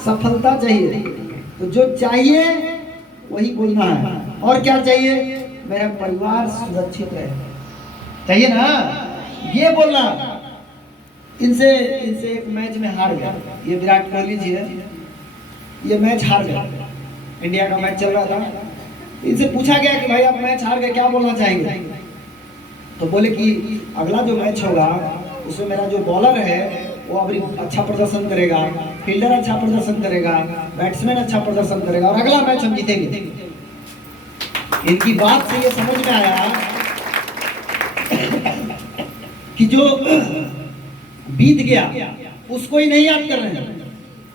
सफलता चाहिए, तो जो चाहिए वही बोलना है। और क्या चाहिए? मेरा परिवार सुरक्षित रहे, चाहिए ना, ये बोलना। इनसे एक मैच में हार गया, ये विराट कोहली जी है, ये मैच हार गया, इंडिया का मैच चल रहा था। इनसे पूछा गया कि भाई आप मैच हार गए, क्या बोलना चाहेंगे? तो बोले कि अगला जो मैच होगा उसमें मेरा जो बॉलर है वो अभी अच्छा प्रदर्शन करेगा, फील्डर अच्छा प्रदर्शन करेगा, बैट्समैन अच्छा प्रदर्शन करेगा और अगला मैच हम जीतेंगे। इनकी बात से ये समझ में आया कि जो बीत गया उसको ही नहीं याद कर रहे हैं,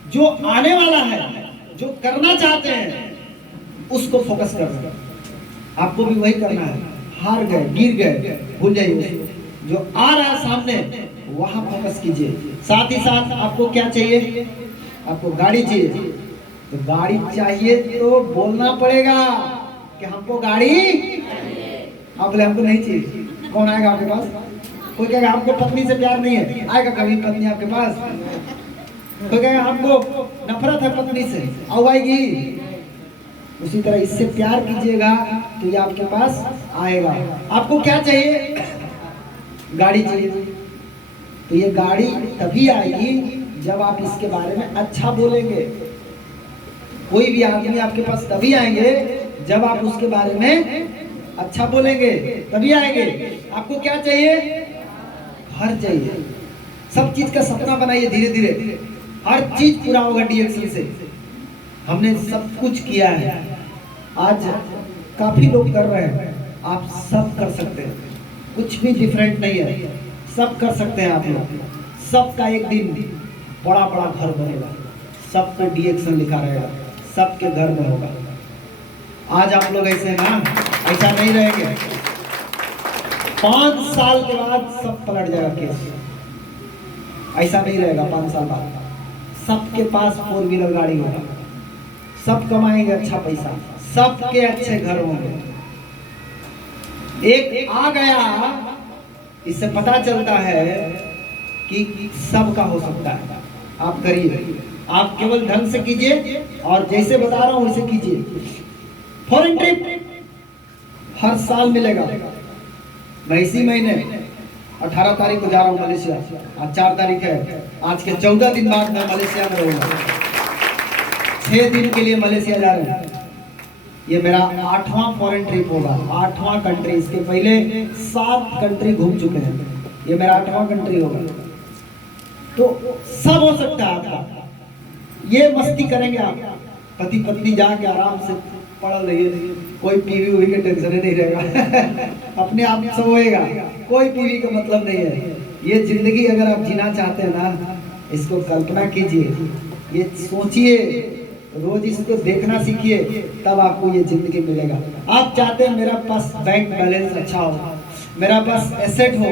जो आने वाला है, जो करना चाहते हैं उसको फोकस कर रहे हैं। आपको भी वही करना है। हार गए, गिर गए, भूल जाइए, जो आ रहा है सामने वहां फोकस कीजिए। साथ ही साथ आपको क्या चाहिए? आपको गाड़ी चाहिए, तो गाड़ी चाहिए तो बोलना पड़ेगा कि हमको गाड़ी। आप बोले हमको नहीं चाहिए, कौन आएगा आपके पास? कोई कहेगा आपको पत्नी से प्यार नहीं है, आएगा कभी पत्नी आपके पास? कोई कहेगा हमको नफरत है पत्नी से, आओ आएगी। उसी तरह इससे प्यार कीजिएगा तो ये आपके पास आएगा। आपको क्या चाहिए? गाड़ी चाहिए, तो ये गाड़ी तभी आएगी जब आप इसके बारे में अच्छा बोलेंगे। कोई भी आदमी आपके पास तभी आएंगे जब आप उसके बारे में अच्छा बोलेंगे, तभी आएंगे। आपको क्या चाहिए? घर चाहिए। सब चीज का सपना बनाइए, धीरे धीरे हर चीज पूरा होगा डीएक्सल से। हमने सब कुछ किया है, आज काफी लोग कर रहे हैं, आप सब कर सकते हैं, कुछ भी डिफरेंट नहीं है, सब कर सकते हैं आप लोग। सबका एक दिन बड़ा बड़ा घर बनेगा, सब पे डीएक्सल लिखा रहेगा, सबके घर में होगा। आज आप लोग ऐसे हैं ना, ऐसा नहीं रहेंगे। 5 साल के बाद सब पलट जाएगा केस, ऐसा नहीं रहेगा। 5 साल बाद सबके पास 4 व्हीलर गाड़ी होगा, सब कमाएंगे अच्छा पैसा, सबके अच्छे घर होंगे। एक आ गया, इससे पता चलता है कि सबका हो सकता है। आप करिए, आप केवल ढंग से कीजिए और जैसे बता रहा हूं वैसे कीजिए। फॉरेन ट्रिप हर साल मिलेगा। मैं इसी महीने 18 तारीख को जा रहा हूं मलेशिया, आज 4 तारीख है, आज के 14 दिन बाद मैं मलेशिया में रहूंगा। 6 दिन के लिए मलेशिया जा रहे हैं। ये मेरा 8वां फॉरेन ट्रिप होगा, 8वां कंट्री। इसके पहले 7 कंट्री घूम चुके हैं, ये मेरा 8वां कंट्री होगा। तो सब हो सकता है आपका। ये मस्ती करेंगे आप, पति पत्नी जाके आराम से पढ़ रहिए, कोई पीवी उवी के टेंशन नहीं रहेगा। अपने आप सब होएगा, कोई पीवी का मतलब नहीं है। ये जिंदगी अगर आप जीना चाहते हैं ना, इसको कल्पना कीजिए, ये सोचिए, रोज इसको देखना सीखिए, तब आपको ये जिंदगी मिलेगा। आप चाहते हैं मेरा पास बैंक बैलेंस अच्छा हो, मेरा पास एसेट हो,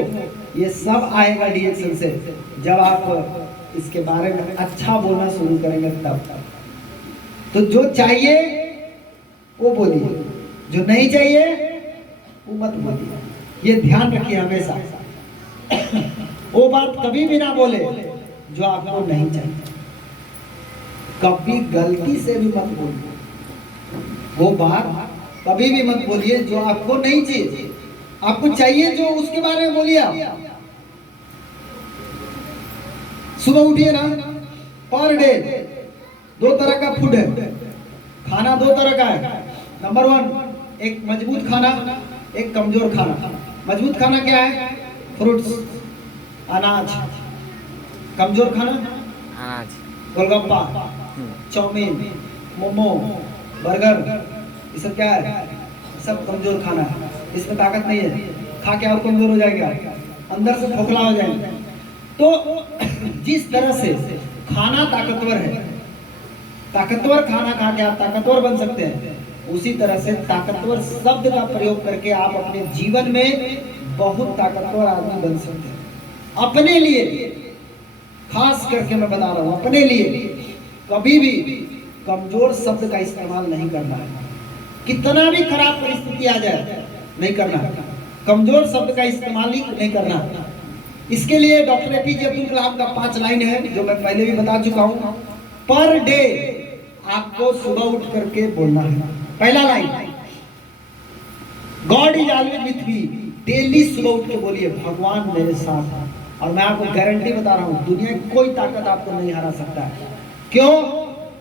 ये सब आएगा डीएक्सल से जब आप इसके बारे में अच्छा बोलना शुरू करेंगे तब। तो जो चाहिए वो बोलिए, जो नहीं चाहिए वो मत बोलिए। ये ध्यान रखिए हमेशा। वो बात कभी भी ना बोले जो आपको नहीं चाहिए, कभी गलती से भी मत बोलिए। वो बात कभी भी मत बोलिए जो आपको नहीं चाहिए। आपको चाहिए जो, उसके बारे में बोलिए। आप सुबह उठिए ना, पर डे 2 तरह का फूड है, खाना 2 तरह का है। नंबर 1 एक मजबूत खाना, एक कमजोर खाना। मजबूत खाना क्या है? फ्रूट्स, अनाज। कमजोर खाना? अनाज, गोलगप्पा, चाउमीन, मोमो, बर्गर, ये सब क्या है? सब कमजोर खाना है, इसमें ताकत नहीं है। खा के आप कमजोर हो जाएगा, अंदर से खोखला हो जाएगा। तो जिस तरह से खाना ताकतवर है, ताकतवर खाना खा के आप ताकतवर बन सकते हैं, उसी तरह से ताकतवर शब्द का प्रयोग करके आप अपने जीवन में बहुत ताकतवर आदमी बन सकते हैं। अपने लिए खास करके मैं बता रहा हूं, अपने लिए कभी भी कमजोर शब्द का इस्तेमाल नहीं करना है। कितना भी खराब परिस्थिति आ जाए, नहीं करना है। कमजोर शब्द का इस्तेमाल ही नहीं करना है। इसके लिए डॉक्टर एपीजे अब्दुल कलाम का 5 लाइन है जो मैं पहले भी बता चुका हूं। पर डे आपको सुबह उठ करके बोलना है। पहला line, God is always with me, daily सुबह उठ के बोलिए भगवान मेरे साथ है। और मैं आपको गारंटी बता रहा हूं, दुनिया की कोई ताकत आपको नहीं हरा सकता है। क्यों?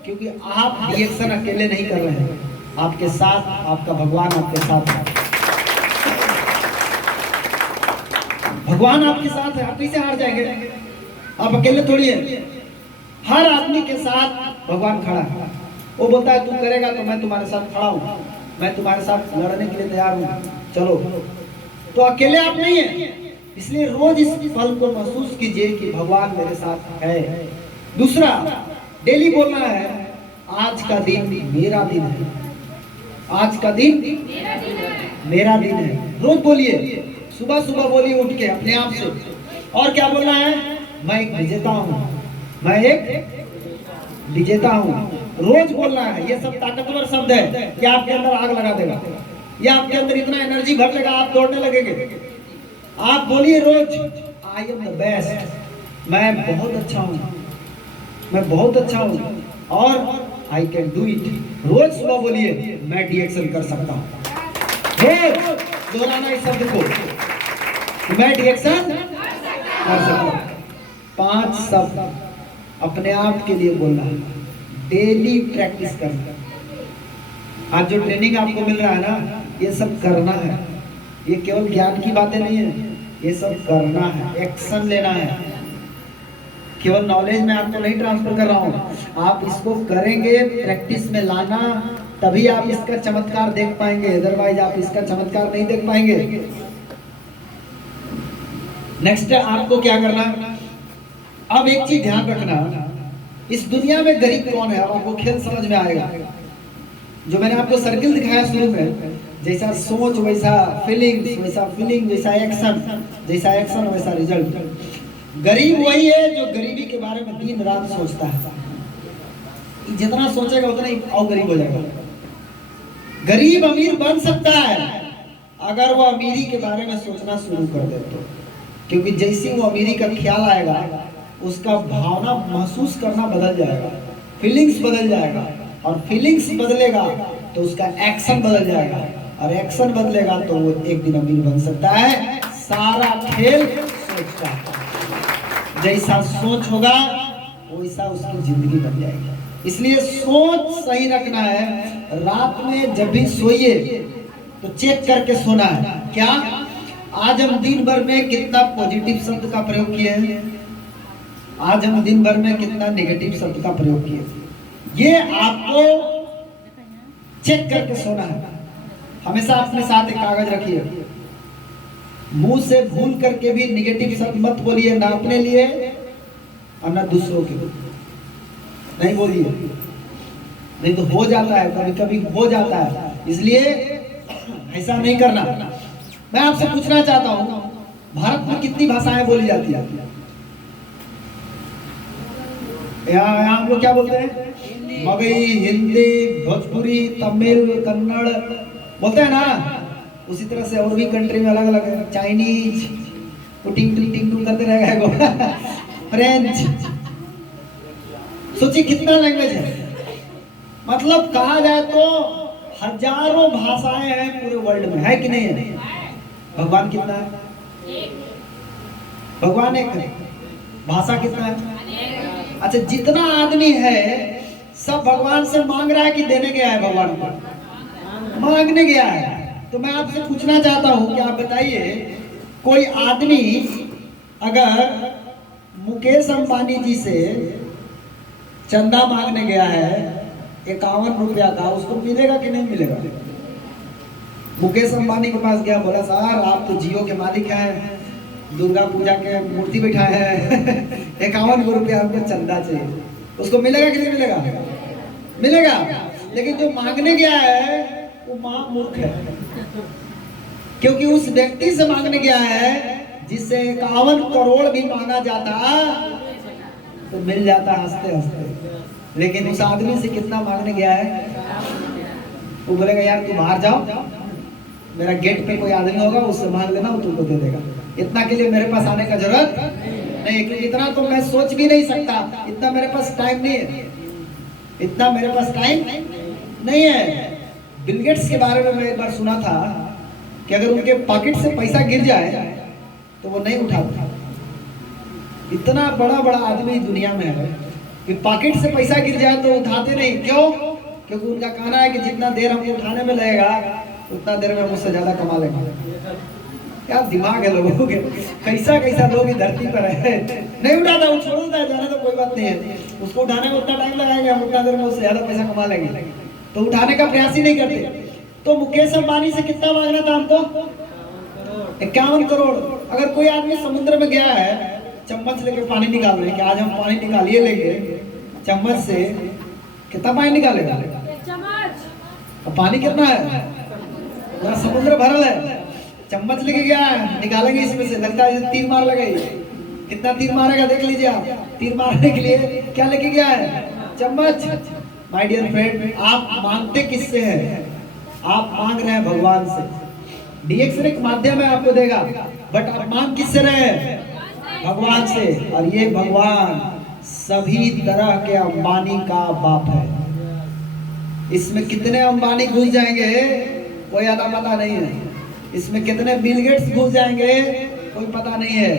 क्योंकि आप रिएक्शन अकेले नहीं कर रहे हैं, आपके साथ आपका भगवान आपके साथ है। भगवान आपके साथ है, आप कैसे हार जाएंगे? आप अकेले थोड़ी है, हर आदमी के साथ भगवान खड़ा है। वो बोलता है तू करेगा तो मैं तुम्हारे साथ खड़ा हूं, मैं तुम्हारे साथ लड़ने के लिए तैयार हूं, चलो। तो अकेले आप नहीं है, इसलिए रोज इस पल को महसूस कीजिए कि भगवान मेरे साथ है। दूसरा, डेली बोलना है आज का दिन मेरा दिन है, आज का दिन मेरा दिन है। रोज बोलिए, सुबह सुबह बोलिए उठ के अपने आप से। और क्या बोलना है? मैं एक विजेता हूँ, मैं एक विजेता हूँ। रोज बोलना है। ये सब ताकतवर शब्द है कि आपके अंदर आग लगा देगा, ये आपके अंदर इतना एनर्जी भर देगा, आप दौड़ने लगेंगे। आप बोलिए रोज, आई एम द बेस्ट, मैं बहुत अच्छा हूँ, मैं बहुत अच्छा हूँ और आई कैन डू इट। रोज सुबह बोलिए मैं डिएक्शन कर सकता हूँ। रोज दोहराना इस शब्द को, मैं डिएक्शन कर सकता हूँ। 5 शब्द अपने आप के लिए बोलना है, डेली प्रैक्टिस करना। आज जो ट्रेनिंग आपको मिल रहा है ना, ये सब करना है। ये केवल ज्ञान की बातें नहीं है, ये सब करना है, एक्शन लेना है। केवल नॉलेज में आपको नहीं ट्रांसफर कर रहा हूँ, आप इसको करेंगे, प्रैक्टिस में लाना, तभी आप इसका चमत्कार देख पाएंगे, अदरवाइज आप इसका चमत्कार नहीं देख पाएंगे। नेक्स्ट आपको क्या करना? अब एक चीज ध्यान रखना, इस दुनिया में गरीब कौन है? अब आपको खेल समझ में आएगा। जो मैंने आपको सर्किल दिखाया शुरू में, जैसा सोच वैसा फीलिंग, वैसा फीलिंग वैसा एक्शन, जैसा एक्शन वैसा रिजल्ट। गरीब वही है जो गरीबी के बारे में दिन रात सोचता है, जितना सोचेगा उतना ही और गरीब हो जाएगा। गरीब अमीर बन सकता है अगर वो अमीरी के बारे में सोचना शुरू कर दे तो, क्योंकि जैसे वो अमीरी का ख्याल आएगा, उसका भावना महसूस करना बदल जाएगा, फीलिंग्स बदल जाएगा, और फीलिंग्स बदलेगा तो उसका एक्शन बदल जाएगा, और एक्शन बदलेगा तो वो एक दिन अमीर बन सकता है। सारा खेल सोच का, जैसा सोच होगा वैसा उसकी जिंदगी बन जाएगी। इसलिए सोच सही रखना है। रात में जब भी सोइए तो चेक करके सोना है। क्या आज हम दिन भर में कितना पॉजिटिव शब्द का प्रयोग किए हैं, आज हम दिन भर में कितना नेगेटिव शब्द का प्रयोग किए, ये आपको चेक करके सोना है। हमेशा अपने साथ एक कागज रखिए, मुंह से भूल करके भी नेगेटिव शब्द मत बोलिए, ना अपने लिए और ना दूसरों के लिए, नहीं बोलिए, नहीं तो हो जाता है, कभी कभी हो जाता है। इसलिए ऐसा नहीं करना। मैं आपसे पूछना चाहता हूं, भारत में कितनी भाषाएं बोली जाती है? यहाँ हम लोग क्या बोलते हैं? मगही, हिंदी, भोजपुरी, तमिल, कन्नड़ बोलते हैं ना। उसी तरह से और भी कंट्री में अलग अलग है, चाइनीज, टिंग टिंग टिंग करते रहेगा, फ्रेंच। सोचिए कितना लैंग्वेज है। मतलब कहा जाए तो हजारों भाषाएं हैं पूरे वर्ल्ड में, है कि नहीं है? भगवान कितना है? भगवान एक है। भाषा कितना है? अच्छा, जितना आदमी है सब भगवान से मांग रहा है कि देने गया है? भगवान को मांगने गया है। तो मैं आपसे पूछना चाहता हूं कि आप बताइए, कोई आदमी अगर मुकेश अंबानी जी से चंदा मांगने गया है 51 रुपया का, उसको मिलेगा कि नहीं मिलेगा? मुकेश अंबानी के पास गया, बोला सर आप तो जियो के मालिक हैं, दुर्गा पूजा के मूर्ति बैठाए हैं, 51 रुपया हमको चंदा चाहिए, उसको मिलेगा कि नहीं मिलेगा? मिलेगा। लेकिन जो मांगने गया है वो महामूर्ख है, क्योंकि उस व्यक्ति से मांगने गया है जिससे 51 करोड़ भी मांगा जाता तो मिल जाता हंसते हंसते। लेकिन उस आदमी से कितना मांगने गया है? वो बोलेगा यार तू बाहर जाओ, मेरा गेट पे कोई आदमी होगा, उससे मांग लेना, वो तुमको दे देगा। इतना के लिए मेरे पास आने का जरूरत नहीं, क्योंकि इतना तो मैं सोच भी नहीं सकता, इतना मेरे पास टाइम नहीं है। इतना मेरे पास टाइम नहीं है। बिल गेट्स के बारे में मैं एक बार सुना था कि अगर उनके पॉकेट से पैसा गिर जाए तो वो नहीं उठाते। इतना बड़ा बड़ा आदमी दुनिया में है कि पॉकेट से पैसा गिर जाए तो उठाते नहीं। क्यों? क्योंकि उनका कहना है कि जितना देर हमको उठाने में लगेगा उतना देर में मुझसे ज्यादा कमा लेंगे। क्या दिमाग है लोगों के, कैसा कैसा लोग इस धरती पर है। नहीं उठाता, वो छोड़ देता है, जाने तो कोई बात नहीं है, उसको उठाने में उतना टाइम लगाएंगे, हम उतना देर में उससे ज्यादा पैसा कमा लेंगे, तो उठाने का प्रयास ही नहीं करते। तो मुकेश अंबानी से कितना मांगना था हमको? 51 करोड़। अगर कोई आदमी समुद्र में गया है, चम्मच लेके पानी निकाल रहे हैं कि आज हम पानी निकालिए लेंगे, चम्मच से कितना पानी निकालेगा? चम्मच। पानी कितना है? पूरा समुद्र भरल है, चम्मच लेके गया है, निकालेंगे इसमें से, लगता है तीर मार लगाई। कितना तीर मारेगा देख लीजिए आप। तीर मारने के लिए क्या लेके गया है? चम्मच। माय डियर फ्रेंड, आप मांगते किससे हैं? आप मांग रहे हैं भगवान से। डीएक्स एक माध्यम है, आपको देगा, बट आप मांग किससे रहे हैं? भगवान से। और ये भगवान सभी तरह के अंबानी का बाप है। इसमें कितने अंबानी घुस जाएंगे कोई अता पता नहीं है, इसमें कितने बिल गेट्स घुस जाएंगे कोई पता नहीं है।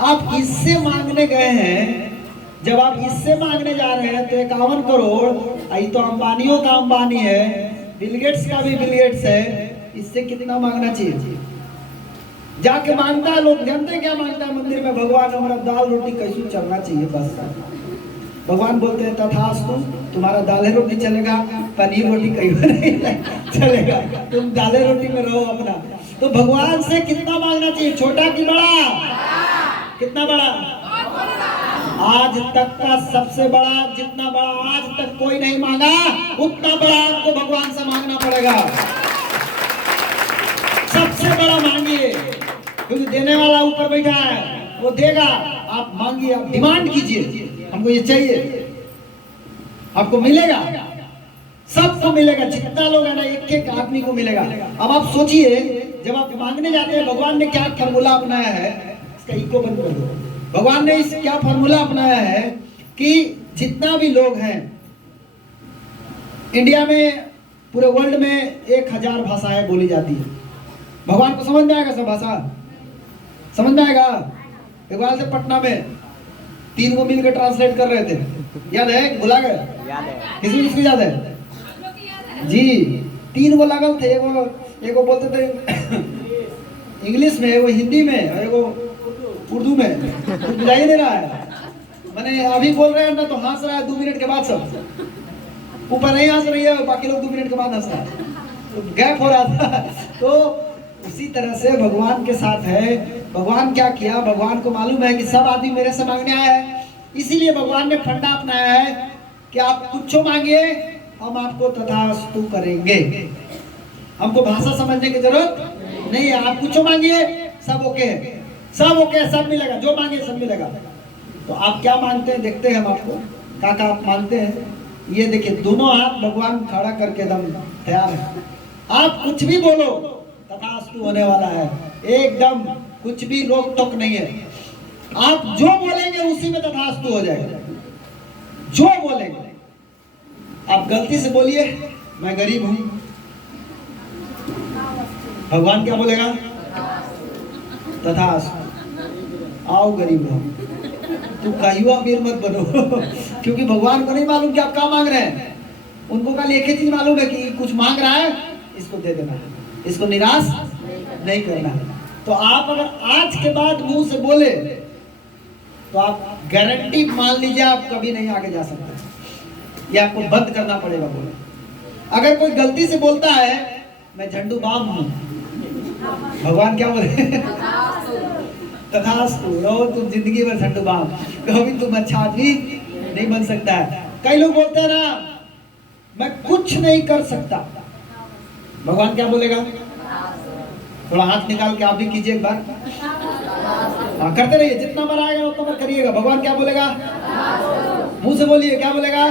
आप इससे मांगने गए हैं, जब आप इससे मांगने जा रहे हैं तो 51 करोड़, ये तो अंबानियों का अंबानी है, बिल गेट्स का भी बिल गेट्स है, इससे कितना मांगना चाहिए? जाके मांगता है, लोग जानते हैं क्या मांगता है मंदिर में? भगवान हमारा दाल रोटी कैसे चलना चाहिए बस। भगवान बोलते हैं तथास्तु, तुम्हारा दाल रोटी चलेगा, पनीर रोटी कहीं नहीं चलेगा, तुम दाल रोटी में रहो अपना। तो भगवान से कितना मांगना चाहिए? छोटा कि बड़ा? कितना बड़ा? आज तक का सबसे बड़ा, जितना बड़ा आज तक कोई नहीं मांगा, उतना बड़ा आपको भगवान से मांगना पड़ेगा। सबसे बड़ा मांगिए, क्योंकि देने वाला ऊपर बैठा है, वो देगा। आप मांगिए, आप डिमांड कीजिए, हमको ये चाहिए, आपको मिलेगा, सबको मिलेगा। जितना लोग है ना, एक एक आदमी को मिलेगा। अब आप सोचिए, जब आप मांगने जाते हैं, भगवान ने क्या फॉर्मूला अपनाया है? इसका इको बंद कर दो। भगवान ने इस क्या फॉर्मूला अपनाया है कि जितना भी लोग हैं इंडिया में, पूरे वर्ल्ड में 1000 भाषाएं बोली जाती है। भगवान को समझ में आएगा सब भाषा? समझ में आएगा? एक बार से पटना में 3 को मिलकर ट्रांसलेट कर रहे थे, याद है? भुला गए? याद है। किसको याद है जी? 3 को लागल थे, एगो बोलते थे इंग्लिश में, एगो हिंदी में, और एगो उर्दू में। तो बुझाई दे रहा है, मैंने अभी बोल रहे हैं ना तो हंस रहा है, 2 मिनट के बाद सब ऊपर नहीं हंस रही है, बाकी लोग 2 मिनट के बाद हंस रहा है, तो गैप हो रहा था। तो उसी तरह से भगवान के साथ है। भगवान क्या किया? भगवान को मालूम है कि सब आदमी मेरे से मांगने आए हैं, इसीलिए भगवान ने फंडा अपनाया है कि आप कुछ मांगिए, हम आपको तथास्तु करेंगे। हमको भाषा समझने की जरूरत नहीं है, आप कुछ मांगिए, सब ओके है, सब ओके है, सब मिलेगा, जो मांगे सब मिलेगा। तो आप क्या मांगते हैं देखते हैं हम आपको, काका आप मांगते हैं। ये देखिए, दोनों हाथ भगवान खड़ा करके एकदम तैयार है। आप कुछ भी बोलो, तथास्तु होने वाला है, एकदम कुछ भी रोक टोक नहीं है। आप जो बोलेंगे उसी में तथास्तु हो जाएगा, जो बोलेंगे। आप गलती से बोलिए मैं गरीब हूं, भगवान क्या बोलेगा? तथास्तु। आओ गरीब हो, तू कहियो अमीर मत बनो क्योंकि भगवान को नहीं मालूम कि आप क्या मांग रहे हैं। उनको कल एक ही चीज मालूम है कि कुछ मांग रहा है, इसको दे देना, इसको निराश नहीं करना। तो आप अगर आज के बाद मुंह से बोले तो आप गारंटी मान लीजिए आप कभी नहीं आगे जा सकते, ये आपको बंद करना पड़ेगा बोले। अगर कोई गलती से बोलता है मैं झंडू बाम हूं, भगवान क्या बोले? तथास्तु। रहो तुम जिंदगी भर झंडू बाम, कभी तुम अच्छा आदमी नहीं बन सकता है। कई लोग बोलते हैं ना मैं कुछ नहीं कर सकता, भगवान क्या बोलेगा? थोड़ा हाथ निकाल के आप भी कीजिए एक बार। हाँ, करते रहिए, जितना बार आएगा उतना बार करिएगा। भगवान क्या बोलेगा? मुंह से बोलिए, क्या बोलेगा?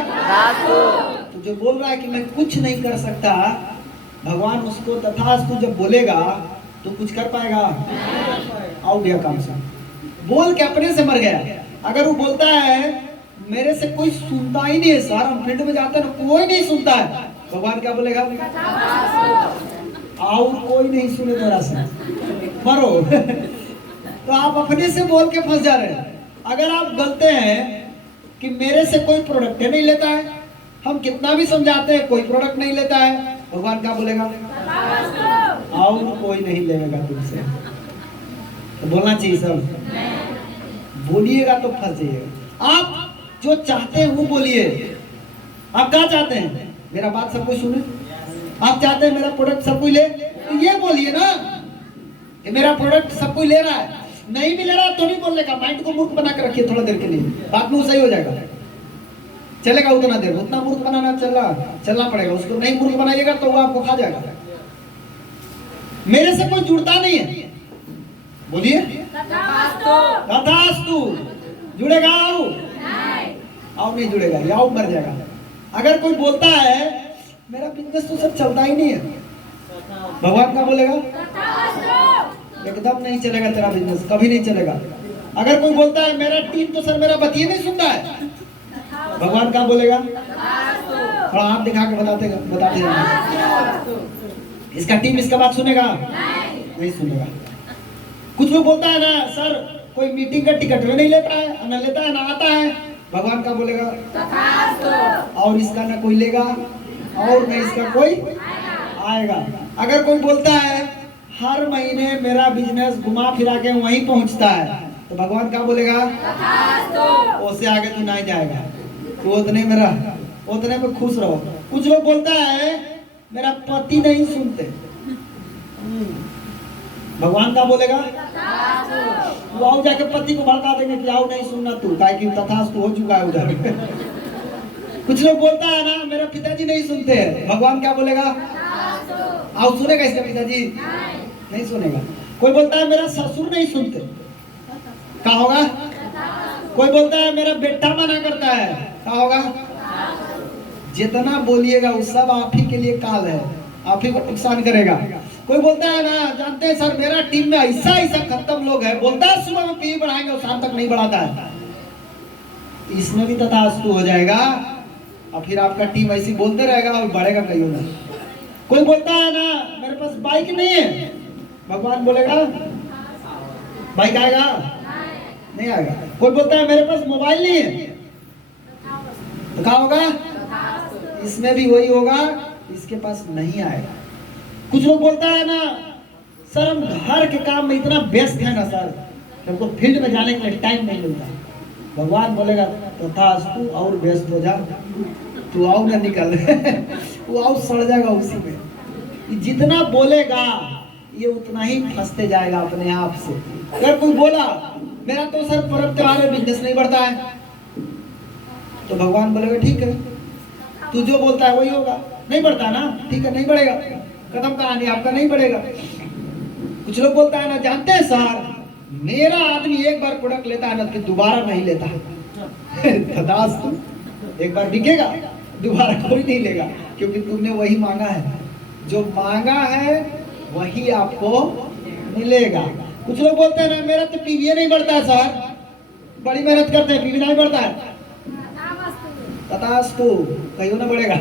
तो जो बोल रहा है कि मैं कुछ नहीं कर सकता, भगवान उसको तथास्तु जब बोलेगा तो कुछ कर पाएगा? आउट गया काम से, बोल के अपने से मर गया। अगर वो बोलता है मेरे से कोई सुनता ही नहीं है सर, हम फील्ड में जाते हैं ना कोई नहीं सुनता है। भगवान क्या बोलेगा? और कोई नहीं सुने मेरा से मरो। तो आप अपने से बोल के फंस जा रहे हैं। अगर आप गलते हैं कि मेरे से कोई प्रोडक्ट नहीं लेता है, हम कितना भी समझाते हैं कोई प्रोडक्ट नहीं लेता है, भगवान क्या बोलेगा? और कोई नहीं लेगा तुमसे। तो बोलना चाहिए सब, बोलिएगा तो फंस जाइएगा। आप जो चाहते हैं वो बोलिए। आप क्या चाहते हैं? मेरा बात सब कोई सुने। आप चाहते हैं मेरा प्रोडक्ट सब कोई ले, तो ये बोलिए ना कि मेरा प्रोडक्ट सब कोई ले रहा है। नहीं भी ले रहा तो नहीं बोलने का, माइंड को मूर्ख बना कर रखिए थोड़ा देर के लिए, बाद में वो सही हो जाएगा। चलेगा उतना देर, उतना मूर्ख बनाना चलना पड़ेगा उसको। नहीं मूर्ख बनाइएगा तो वो आपको खा जाएगा। मेरे से कोई जुड़ता नहीं है, बोलिए तथास्तु। जुड़ेगा आओ नहीं जुड़ेगा, याओ मर जाएगा। अगर कोई बोलता है मेरा बिजनेस तो सर चलता ही नहीं है, भगवान का बोलेगा एकदम नहीं चलेगा तेरा बिजनेस, कभी नहीं चलेगा। अगर कोई बोलता है मेरा टीम तो सर मेरा बतिए नहीं सुनता है, भगवान का बोलेगा? थोड़ा हाथ दिखा के बताते हैं इसका टीम इसका बात सुनेगा? नहीं सुनेगा। कुछ लोग बोलता है ना सर कोई मीटिंग का टिकट में नहीं लेता है, ना लेता है ना आता है, भगवान का बोलेगा? और इसका ना कोई लेगा और न इसका कोई आएगा। अगर कोई बोलता है हर महीने मेरा बिजनेस घुमा फिरा के वहीं पहुंचता है, तो भगवान क्या बोलेगा? उससे आगे तू नहीं जाएगा, तू उतने में रह, उतने में खुश रहो। कुछ लोग बोलता है मेरा पति नहीं सुनते, भगवान का बोलेगा? वो आओ जाके पति को भड़का देंगे कि आओ नहीं सुनना तू, काहे कि तथास्तु हो चुका है उधर। कुछ लोग बोलता है ना मेरा पिताजी नहीं सुनते हैं, भगवान क्या बोलेगा? आओ सुनेगा इसका पिताजी? नहीं सुनेगा। कोई बोलता है मेरा ससुर नहीं सुनते, क्या होगा? कोई बोलता है मेरा बेटा मना करता है, क्या होगा? जितना बोलिएगा वो सब आप ही के लिए काल है, आप ही को नुकसान करेगा। कोई बोलता है ना जानते हैं सर मेरा टीम में ऐसा खत्म लोग है, बोलता है सुबह में पी बढ़ाएंगे और शाम तक नहीं बढ़ाता है, इसमें भी तथास्तु हो जाएगा और फिर आपका टीम ऐसी बोलते रहेगा और बढ़ेगा कहीं ना। कोई बोलता है ना मेरे पास बाइक नहीं है, भगवान बोलेगा बाइक आएगा? नहीं आएगा। कोई बोलता है मेरे पास मोबाइल नहीं है, तो क्या होगा? इसमें भी वही होगा, इसके पास नहीं आएगा। कुछ लोग बोलता है ना सर हम घर के काम में इतना व्यस्त है ना सर, हमको फील्ड में जाने के लिए टाइम नहीं मिलता, भगवान बोलेगा तथास्तु और व्यस्त हो जा, तू आओ ना निकल। वो आओ सड़ जाएगा उसी में। जितना बोलेगा ये उतना ही फंसते जाएगा अपने आप से। अगर कोई बोला मेरा तो सर पर्व त्योहार में बिजनेस नहीं बढ़ता है, तो भगवान बोलेगा ठीक है तू जो बोलता है वही होगा। नहीं बढ़ता ना, ठीक है नहीं बढ़ेगा, खत्म कहानी, आपका नहीं बढ़ेगा। कुछ लोग बोलता है ना जानते हैं सर मेरा आदमी एक बार प्रोडक्ट लेता है ना फिर दोबारा नहीं लेता है। तथास्तु, एक बार बिकेगा दोबारा कोई नहीं लेगा, क्योंकि तुमने वही मांगा है, जो मांगा है वही आपको मिलेगा। कुछ लोग बोलते हैं ना मेरा तो पीवी नहीं बढ़ता है सर, बड़ी मेहनत करते हैं पीवी नहीं बढ़ता है, तथास्तु कहीं ना बढ़ेगा,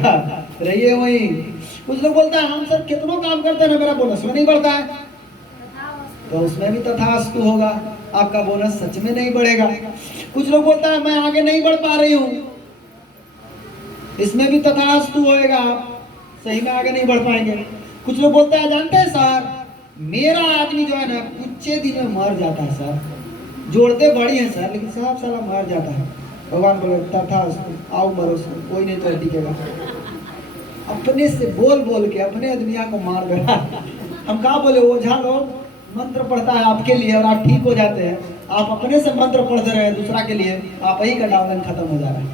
रहिए वही। कुछ लोग बोलता है हम सर कितना काम करते हैं ना मेरा बोनस में नहीं बढ़ता है, तो उसमें भी तथास्तु होगा, आपका बोनस सच में नहीं बढ़ेगा। कुछ लोग बोलता है मैं आगे नहीं बढ़ पा रही हूँ, इसमें भी तथास्तु होएगा, सही में आगे नहीं बढ़ पाएंगे। कुछ लोग बोलते हैं जानते हैं सर मेरा आदमी जो है ना कुछ दिन में मर जाता है सर, जोड़ते बड़ी है सर लेकिन साफ साला मर जाता है, भगवान बोले तथास्तु आओ मरो, कोई नहीं तो टिकेगा। अपने से बोल बोल के अपने आदमिया को मार गया। हम कहा बोले ओझा लोग मंत्र पढ़ता है आपके लिए और आप ठीक हो जाते हैं, आप अपने से मंत्र पढ़ते रहे दूसरा के लिए, आप ही का डाउनलाइन खत्म हो जा रहा है,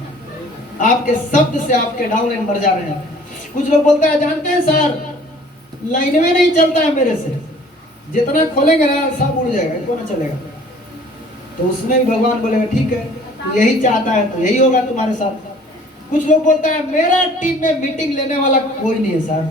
आपके शब्द से आपके डाउनलाइन मर जा रहे हैं। कुछ लोग बोलते हैं जानते हैं सर लाइन में नहीं चलता है मेरे से, जितना खोलेंगे ना सब उड़ जाएगा, क्यों ना चलेगा, तो उसमें भी भगवान बोलेगा ठीक है तो यही चाहता है तो यही होगा तुम्हारे साथ। कुछ लोग बोलता है मेरा टीम में मीटिंग लेने वाला कोई नहीं है सर,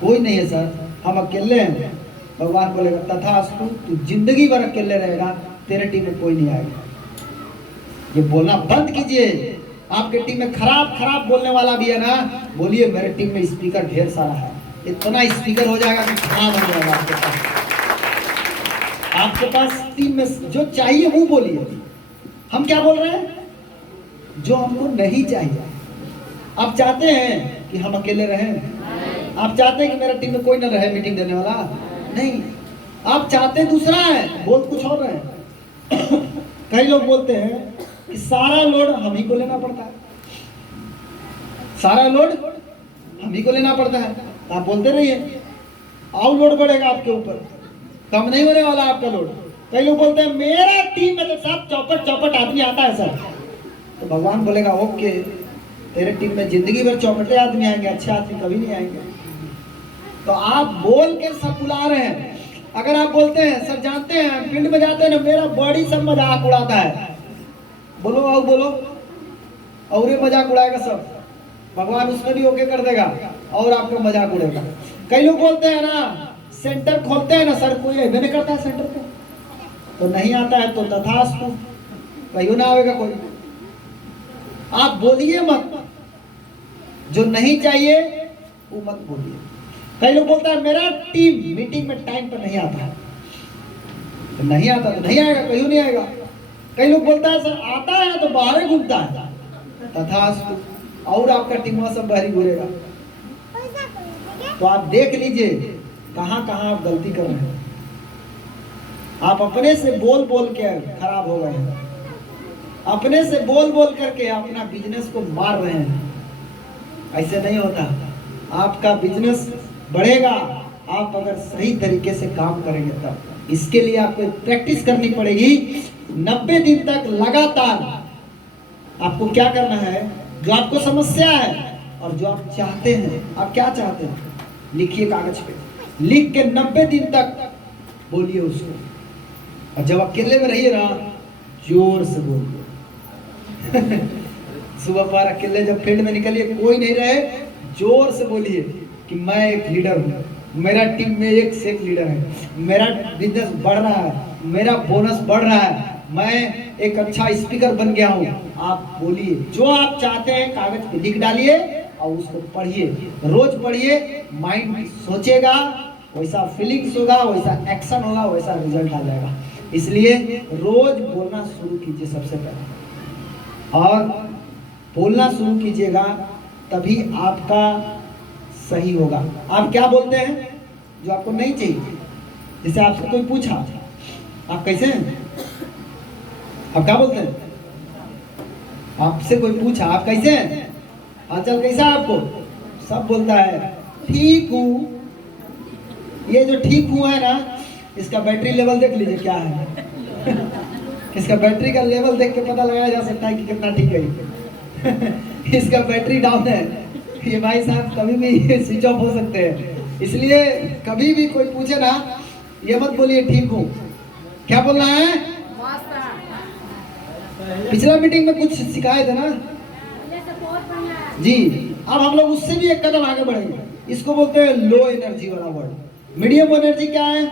कोई नहीं है सर, हम अकेले हैं, भगवान बोलेगा तथास्तु तू जिंदगी भर अकेले रहेगा, तेरे टीम में कोई नहीं आएगा। ये बोलना बंद कीजिए। आपके टीम में खराब खराब बोलने वाला भी है ना, बोलिए मेरे टीम में स्पीकर ढेर सारा है, इतना स्पीकर हो जाएगा कि खराब हो जाएगा आपके पास। आपके पास टीम में जो चाहिए वो बोलिए। हम क्या बोल रहे हैं? जो हमको नहीं चाहिए। आप चाहते हैं कि हम अकेले रहें? आप चाहते हैं कि मेरा टीम में कोई ना रहे मीटिंग देने वाला? नहीं, आप चाहते दूसरा है, बोल कुछ और रहे हैं। कई लोग बोलते हैं कि सारा लोड हम ही को लेना पड़ता है, सारा लोड हम ही को लेना पड़ता है। आप बोलते रहिए, और लोड बढ़ेगा आपके ऊपर, कम नहीं होने वाला आपका लोड। कई लोग बोलते हैं मेरा टीम में तो सब चौपट चौपट आदमी आता है सर, तो भगवान बोलेगा ओके, तेरे टीम में जिंदगी भर चौपटे आदमी आएंगे, अच्छे आदमी कभी नहीं आएंगे। तो आप बोल के सब बुला रहे हैं। अगर आप बोलते हैं सर जानते हैं फील्ड में जाते हैं ना मेरा बॉडी सब मजाक उड़ाता है, बोलो आओ बोलो, और ये मजाक उड़ाएगा सब, भगवान उसमें भी ओके कर देगा और आपका मजाक उड़ेगा। कई लोग बोलते हैं ना सेंटर खोलते हैं ना सर, कोई अभी नहीं करता है सेंटर पे, तो नहीं आता है तो तथास्तु, कहीं ना आएगा कोई। आप बोलिए मत, जो नहीं चाहिए वो मत बोलिए। कई लोग बोलता है मेरा टीम मीटिंग में टाइम पर नहीं आता है, तो नहीं आता तो नहीं आएगा, कहीं नहीं आएगा। कई लोग बोलता है सर आता है तो बाहर घूमता है, तथास्तु, और आपका टीम सब बाहरी घूरेगा। तो आप देख लीजिए कहां कहां आप गलती कर रहे हैं। आप अपने से बोल बोल के खराब हो गए हैं, अपने से बोल बोल करके अपना बिजनेस को मार रहे हैं। ऐसे नहीं होता, आपका बिजनेस बढ़ेगा आप अगर सही तरीके से काम करेंगे तब। इसके लिए आपको प्रैक्टिस करनी पड़ेगी 90 दिन तक लगातार। आपको क्या करना है, जो आपको समस्या है और जो आप चाहते हैं, आप क्या चाहते हैं लिखिए कागज पे, लिख के 90 दिन तक बोलिए उसको। और जब अकेले में रहिए ना जोर से बोलिए। सुबह पर अकेले जब फील्ड में निकलिए, कोई नहीं रहे, जोर से बोलिए कि मैं एक लीडर हूँ, मेरा टीम में एक से एक लीडर है, मेरा बिजनेस बढ़ रहा है, मेरा बोनस बढ़ रहा है, मैं एक अच्छा स्पीकर बन गया हूँ। आप बोलिए जो आप चाहते हैं, कागज पे लिख डालिए और उसको पढ़िए, रोज पढ़िए। माइंड सोचेगा वैसा फीलिंग्स होगा, वैसा एक्शन होगा, वैसा रिजल्ट आ जाएगा। इसलिए रोज बोलना शुरू कीजिए सबसे पहले, और बोलना शुरू कीजिएगा तभी आपका सही होगा। आप क्या बोलते हैं जो आपको नहीं चाहिए? जैसे आपसे कोई पूछा आप कैसे हैं, आप क्या बोलते हैं? आपसे कोई पूछा आप कैसे हैं, हालचाल कैसा है आपको? सब बोलता है ठीक हूँ। ये जो ठीक हूँ है ना, इसका बैटरी लेवल देख लीजिए क्या है। इसका बैटरी का लेवल देख के पता लगाया जा सकता है कि कितना ठीक है। इसका बैटरी डाउन है, ये भाई साहब कभी भी स्विच ऑफ हो सकते हैं। इसलिए कभी भी कोई पूछे ना, ये मत बोलिए ठीक हूँ, क्या बोलना है? पिछला मीटिंग में कुछ सिखाए थे ना जी, अब हम लोग उससे भी एक कदम आगे बढ़ेंगे। इसको बोलते हैं लो एनर्जी वाला वर्ड। मीडियम एनर्जी क्या है?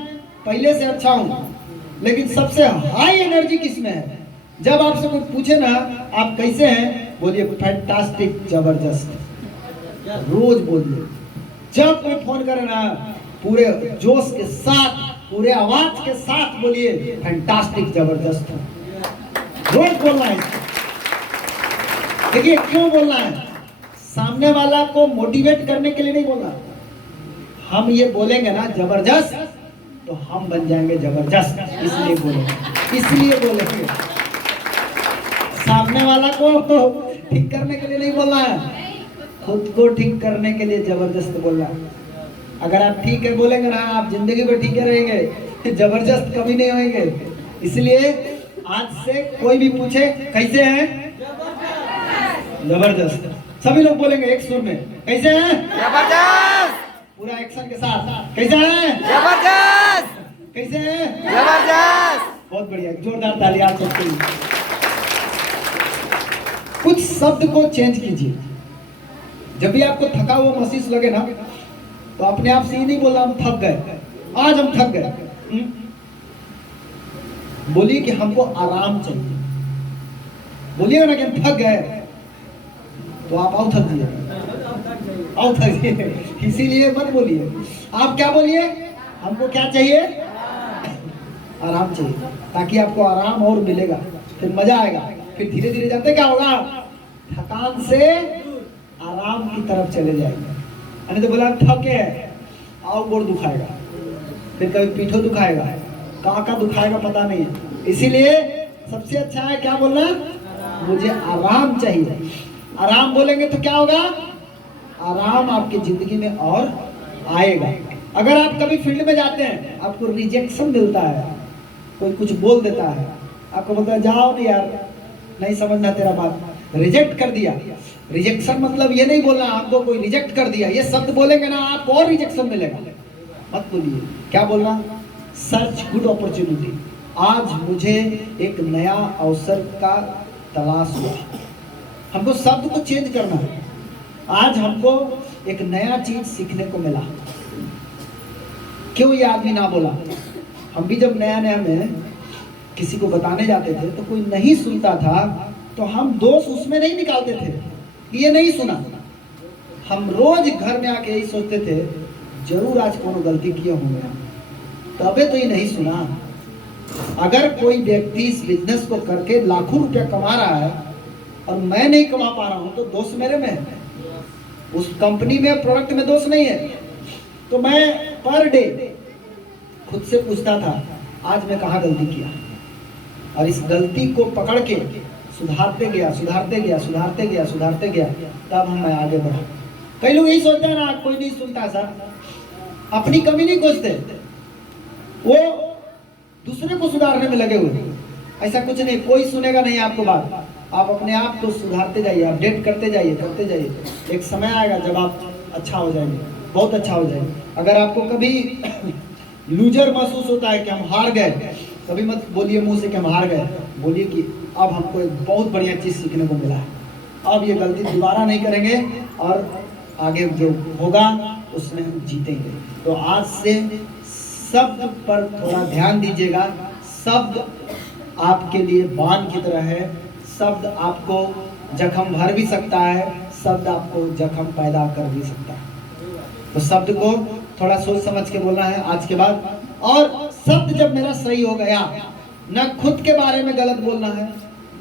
पहले से अच्छा हूँ, लेकिन सबसे हाई एनर्जी किसमें है? जब आपसे कोई पूछे ना आप कैसे हैं, बोलिए फैंटास्टिक, जबरदस्त। रोज बोलिए। जब कोई फोन करे ना पूरे जोश के साथ, पूरे आवाज के साथ बोलिए फैंटास्टिक, जबरदस्त। रोज बोलना है। देखिए क्यों बोलना है? सामने वाला को मोटिवेट करने के लिए नहीं बोलना। हम ये बोलेंगे ना जबरदस्त, तो हम बन जाएंगे जबरदस्त, इसलिए बोलेंगे, इसलिए बोलेंगे। सामने वाला को ठीक करने के लिए नहीं बोलना है, खुद को ठीक करने के लिए जबरदस्त बोलना। अगर आप ठीक है बोलेंगे ना, आप जिंदगी में ठीक रहेंगे, जबरदस्त कभी नहीं होंगे। इसलिए आज से कोई भी पूछे कैसे हैं, जबरदस्त। सभी लोग बोलेंगे एक सुर में, कैसे हैं? जबरदस्त। पूरा एक्शन के साथ, कैसे हैं? जबरदस्त। कैसे हैं? जबरदस्त। बहुत बढ़िया, जोरदार ताली आप सबके लिए। कुछ शब्द को चेंज कीजिए। जब भी आपको थका हुआ महसूस लगे ना, तो अपने आप से ये नहीं बोलना हम थक गए, आज हम थक गए। बोलिए कि हमको आराम चाहिए। बोलिएगा ना कि हम थक गए, तो आप आओ थक दिए, आओ थक दिए, इसीलिए मत बोलिए। आप क्या बोलिए, हमको क्या चाहिए, आराम चाहिए, ताकि आपको आराम और मिलेगा, फिर मजा आएगा। फिर धीरे धीरे जानते क्या होगा, थकान से आराम की तरफ चले जाएंगे। यानी तो बोला थके है, आओ गोड़ दुखाएगा, फिर कभी पीठो दुखाएगा, कहाँ दुखाएगा पता नहीं है। इसीलिए सबसे अच्छा है क्या बोलना, मुझे आराम चाहिए। आराम बोलेंगे तो क्या होगा, आराम आपकी जिंदगी में और आएगा। अगर आप कभी फील्ड में जाते हैं, आपको रिजेक्शन मिलता है, कोई कुछ बोल देता है, आपको बोलता है जाओ नहीं यार, नहीं समझना तेरा बात, रिजेक्ट कर दिया। रिजेक्शन मतलब ये नहीं बोलना आपको कोई रिजेक्ट कर दिया, ये शब्द बोलेंगे ना आपको और रिजेक्शन मिलेगा, मत बोलिए। क्या बोलना, सर्च गुड अपॉर्चुनिटी, आज मुझे एक नया अवसर का तलाश हुआ। हमको शब्द को चेंज करना है, आज हमको एक नया चीज सीखने को मिला। क्यों ये आदमी ना बोला, हम भी जब नया नया में किसी को बताने जाते थे तो कोई नहीं सुनता था, तो हम दोष उसमें नहीं निकालते थे, ये नहीं सुना। हम रोज घर में आके यही सोचते थे, जरूर आज कोनो गलती किए होंगे, तबे तो ये नहीं सुना। अगर कोई व्यक्ति इस बिजनेस को करके लाखों रुपया कमा रहा है और मैं नहीं कमा पा रहा हूं, तो दोष मेरे में है, उस कंपनी में प्रोडक्ट में दोष नहीं है। तो मैं पर डे खुद से पूछता था, आज मैं कहाँ गलती किया, और इस गलती को पकड़ के सुधारते गया, सुधारते गया, सुधारते गया, सुधारते गया, तब मैं आगे बढ़ा। कई लोग यही सोचते हैं ना, कोई नहीं सुनता सर, अपनी कमी नहीं खोजते, वो दूसरे को सुधारने में लगे हुए। ऐसा कुछ नहीं, कोई सुनेगा नहीं आपको बात, आप अपने आप को सुधारते जाइए, अपडेट करते जाइए, करते जाइए। एक समय आएगा जब आप अच्छा हो जाएंगे, बहुत अच्छा हो जाएंगे। अगर आपको कभी लूजर महसूस होता है कि हम हार गए, कभी मत बोलिए मुंह से कि हम हार गए, बोलिए कि अब हमको एक बहुत बढ़िया चीज़ सीखने को मिला है, अब ये गलती दोबारा नहीं करेंगे और आगे जो होगा उसमें हम जीतेंगे। तो आज से शब्द पर थोड़ा ध्यान दीजिएगा। शब्द आपके लिए बाण की तरह है, शब्द आपको जख्म भर भी सकता है, शब्द आपको जख्म पैदा कर भी सकता है। तो शब्द को थोड़ा सोच समझ के बोलना है आज के बाद। और शब्द जब मेरा सही हो गया, न खुद के बारे में गलत बोलना है,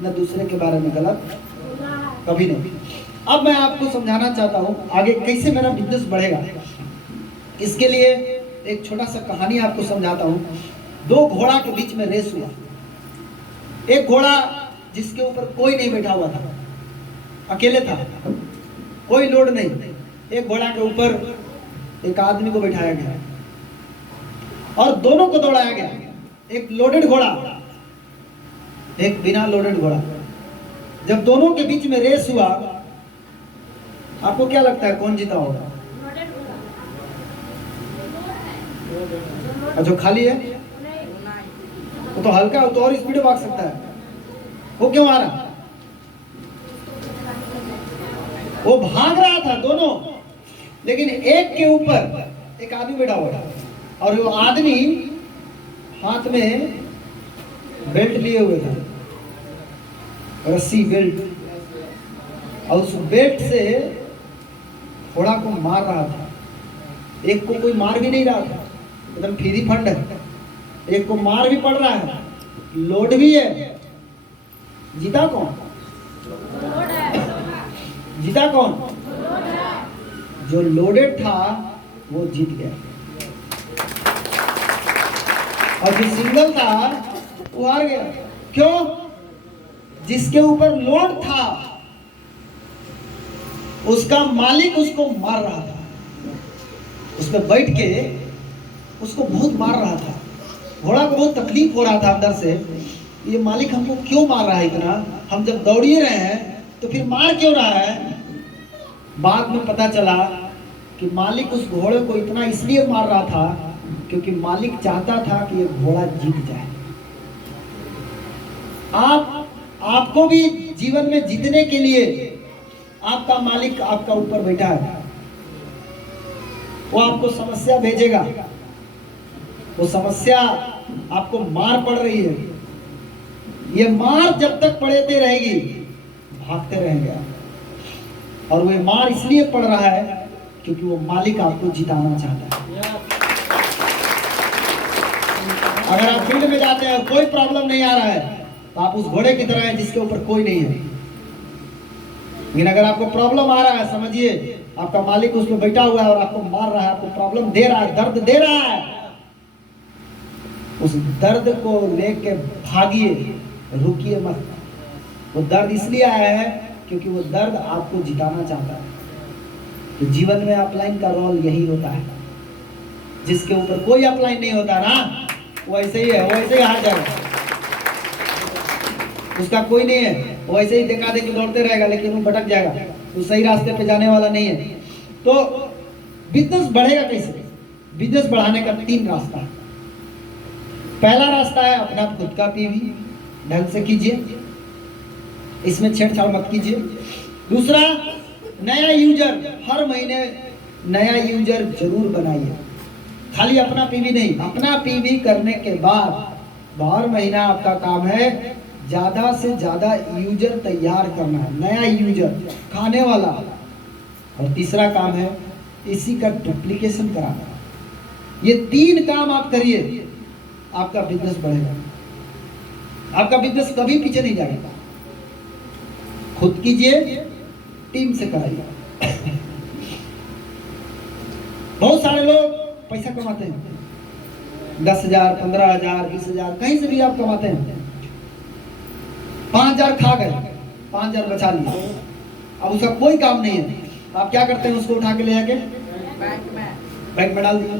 न दूसरे के बारे में गलत कभी नहीं। अब मैं आपको समझाना चाहता हूँ आगे कैसे मेरा बिजनेस बढ़ेगा। इसके लिए एक छोटा सा कहानी आपको समझाता हूँ। दो घोड़ा के बीच में रेस हुआ। एक घोड़ा जिसके ऊपर कोई नहीं बैठा हुआ था, अकेले था, कोई लोड नहीं। एक घोड़ा के ऊपर एक आदमी को बैठाया गया और दोनों को दौड़ाया गया, एक लोडेड घोड़ा, एक बिना लोडेड घोड़ा। जब दोनों के बीच में रेस हुआ, आपको क्या लगता है कौन जीता होगा? जो खाली है वो तो हल्का, वो तो और स्पीड में भाग सकता है। वो क्यों आ रहा? वो भाग रहा था दोनों, लेकिन एक के ऊपर एक आदमी बैठा हुआ था और वो आदमी हाथ में बेल्ट लिए हुए था, रस्सी बेल्ट, और उस बेल्ट से घोड़ा को मार रहा था। एक को कोई मार भी नहीं रहा था, एकदम फ्री फंड है। एक को मार भी पड़ रहा है, लोड भी है। जीता कौन? जीता कौन? जो लोडेड था वो जीत गया, और जो सिंगल था वो हार गया। क्यों? जिसके ऊपर लोड था उसका मालिक उसको मार रहा था, उसमें बैठ के उसको बहुत मार रहा था। घोड़ा को बहुत तकलीफ हो रहा था अंदर से, ये मालिक हमको क्यों मार रहा है इतना, हम जब दौड़ ही रहे हैं तो फिर मार क्यों रहा है? बाद में पता चला कि मालिक उस घोड़े को इतना इसलिए मार रहा था क्योंकि मालिक चाहता था कि ये घोड़ा जीत जाए। आपको भी जीवन में जीतने के लिए आपका मालिक आपका ऊपर बैठा है, वो आपको समस्या भेजेगा, वो समस्या आपको मार पड़ रही है। ये मार जब तक पड़ती रहेगी भागते रहेंगे आप। और वो मार इसलिए पड़ रहा है क्योंकि वो मालिक आपको जिताना चाहता है। अगर आप फील्ड में जाते हैं और कोई प्रॉब्लम नहीं आ रहा है तो आप उस घोड़े की तरह हैं जिसके ऊपर कोई नहीं है। लेकिन अगर आपको प्रॉब्लम आ रहा है, समझिए आपका मालिक उस पर बैठा हुआ है और आपको मार रहा है, आपको प्रॉब्लम दे रहा है, दर्द दे रहा है। उस दर्द को लेके भागिए, रुकिए मत। वो दर्द इसलिए आया है क्योंकि वो दर्द आपको जिताना चाहता है। तो जीवन में अपलाइन का रोल यही होता है। जिसके ऊपर कोई अपलाइन नहीं होता ना, वो ऐसे ही है, वो ऐसे ही हार जाएगा। उसका कोई नहीं है, वो ऐसे ही देखा देखी दौड़ते रहेगा, लेकिन वो भटक जाएगा, तो सही रास्ते पे जाने वाला नहीं है। तो बिजनेस बढ़ेगा कैसे? बिजनेस बढ़ाने का 3 रास्ता है। पहला रास्ता है अपना खुद का पीवी ढंग से कीजिए, इसमें छेड़छाड़ मत कीजिए। दूसरा, नया यूजर, हर महीने नया यूजर जरूर बनाइए। खाली अपना पीवी नहीं, अपना पीवी करने के बाद हर महीना आपका काम है ज्यादा से ज्यादा यूजर तैयार करना है, नया यूजर खाने वाला। और तीसरा काम है इसी का डुप्लीकेशन कराना। ये 3 काम आप करिए, आपका बिजनेस बढ़ेगा। आपका बिजनेस कभी पीछे नहीं जाएगा। खुद कीजिए, टीम से कराइए। बहुत सारे लोग पैसा कमाते हैं, 10,000, 15,000, 20,000, कहीं से भी आप कमाते हैं। 5,000 खा गए, 5,000 बचा लिए, अब उसका कोई काम नहीं है। आप क्या करते हैं? उसको उठा के ले जाके बैंक में डाल दिया।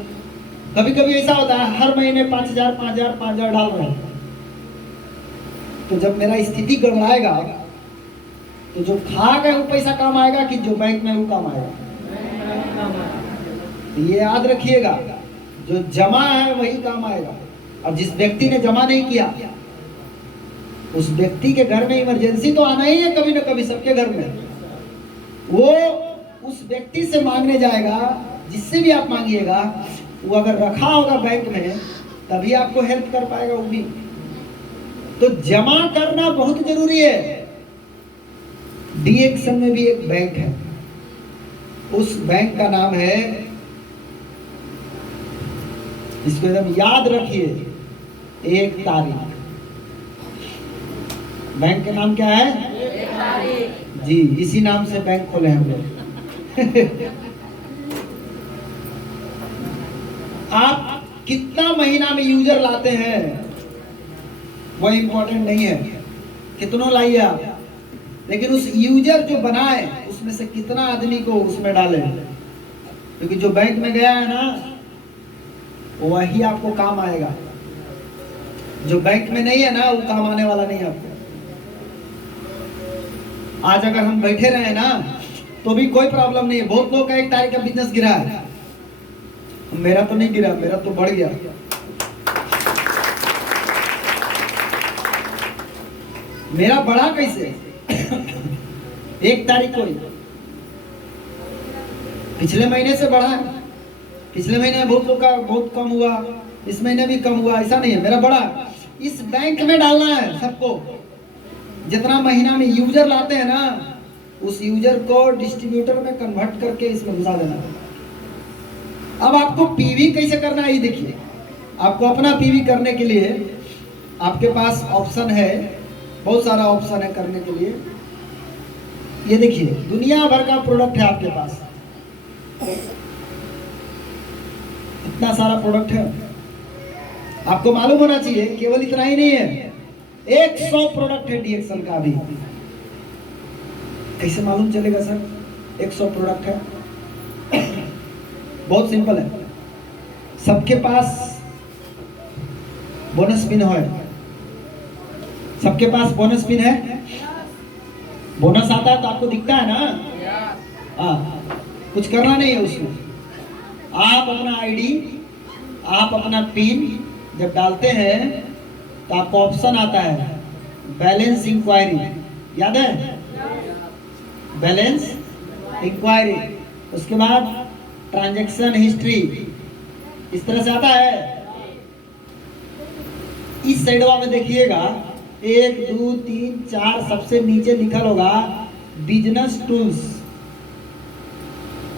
कभी कभी ऐसा होता है, हर महीने 5,000 5,000 5,000 डाल रहे हैं। तो जब मेरा स्थिति गड़बड़ाएगा तो जो खा गए वो पैसा काम आएगा कि जो बैंक में वो काम आएगा? तो ये याद रखिएगा, जो जमा है वही काम आएगा। और जिस व्यक्ति ने जमा नहीं किया, उस व्यक्ति के घर में इमरजेंसी तो आना ही है कभी ना कभी, सबके घर में। वो उस व्यक्ति से मांगने जाएगा, जिससे भी आप मांगिएगा, वो अगर रखा होगा बैंक में तभी आपको हेल्प कर पाएगा वो भी। तो जमा करना बहुत जरूरी है। डीएक्शन में भी एक बैंक है, उस बैंक का नाम है, इसको एकदम याद रखिए, 1 तारीख। बैंक का नाम क्या है? 1 तारीख। जी, इसी नाम से बैंक खोले हम लोग। आप कितना महीना में यूजर लाते हैं वो इम्पोर्टेंट नहीं है, कितनों लाइए आप, लेकिन उस यूजर जो बनाए उसमें से कितना आदमी को उसमें डाले। क्योंकि जो बैंक में गया है ना, वही आपको काम आएगा। जो बैंक में नहीं है ना, वो काम आने वाला नहीं है आपको। आज अगर हम बैठे रहे ना तो भी कोई प्रॉब्लम नहीं है। बहुत लोग का 1 तारीख का बिजनेस गिरा है, मेरा तो नहीं गिरा, मेरा तो बढ़ गया। मेरा बढ़ा कैसे? 1 तारीख को ही, पिछले महीने से बढ़ा है। पिछले महीने बहुत लोग का बहुत कम हुआ, इस महीने भी कम हुआ, ऐसा नहीं है, मेरा बढ़ा। इस बैंक में डालना है सबको। जितना महीना में यूजर लाते हैं ना, उस यूजर को डिस्ट्रीब्यूटर में कन्वर्ट करके इसमें घुसा देना है। अब आपको पीवी कैसे करना है ये देखिए। आपको अपना पीवी करने के लिए आपके पास ऑप्शन है, बहुत सारा ऑप्शन है करने के लिए। ये देखिए, दुनिया भर का प्रोडक्ट है आपके पास, इतना सारा प्रोडक्ट है। आपको मालूम होना चाहिए केवल इतना ही नहीं है, 100 प्रोडक्ट है डीएक्शन का भी। कैसे मालूम चलेगा सर 100 प्रोडक्ट है? बहुत सिंपल है। सबके पास बोनस पिन है, सबके पास बोनस पिन है। बोनस आता है तो आपको दिखता है ना, हाँ, कुछ करना नहीं है उसमें। आप अपना आईडी, आप अपना पिन जब डालते हैं तो आपको ऑप्शन आता है बैलेंस इंक्वायरी, याद है? बैलेंस इंक्वायरी, उसके बाद ट्रांजैक्शन हिस्ट्री, इस तरह से आता है। इस साइडवा में देखिएगा 1 2 3 4 सबसे नीचे लिखा होगा बिजनेस टूल्स,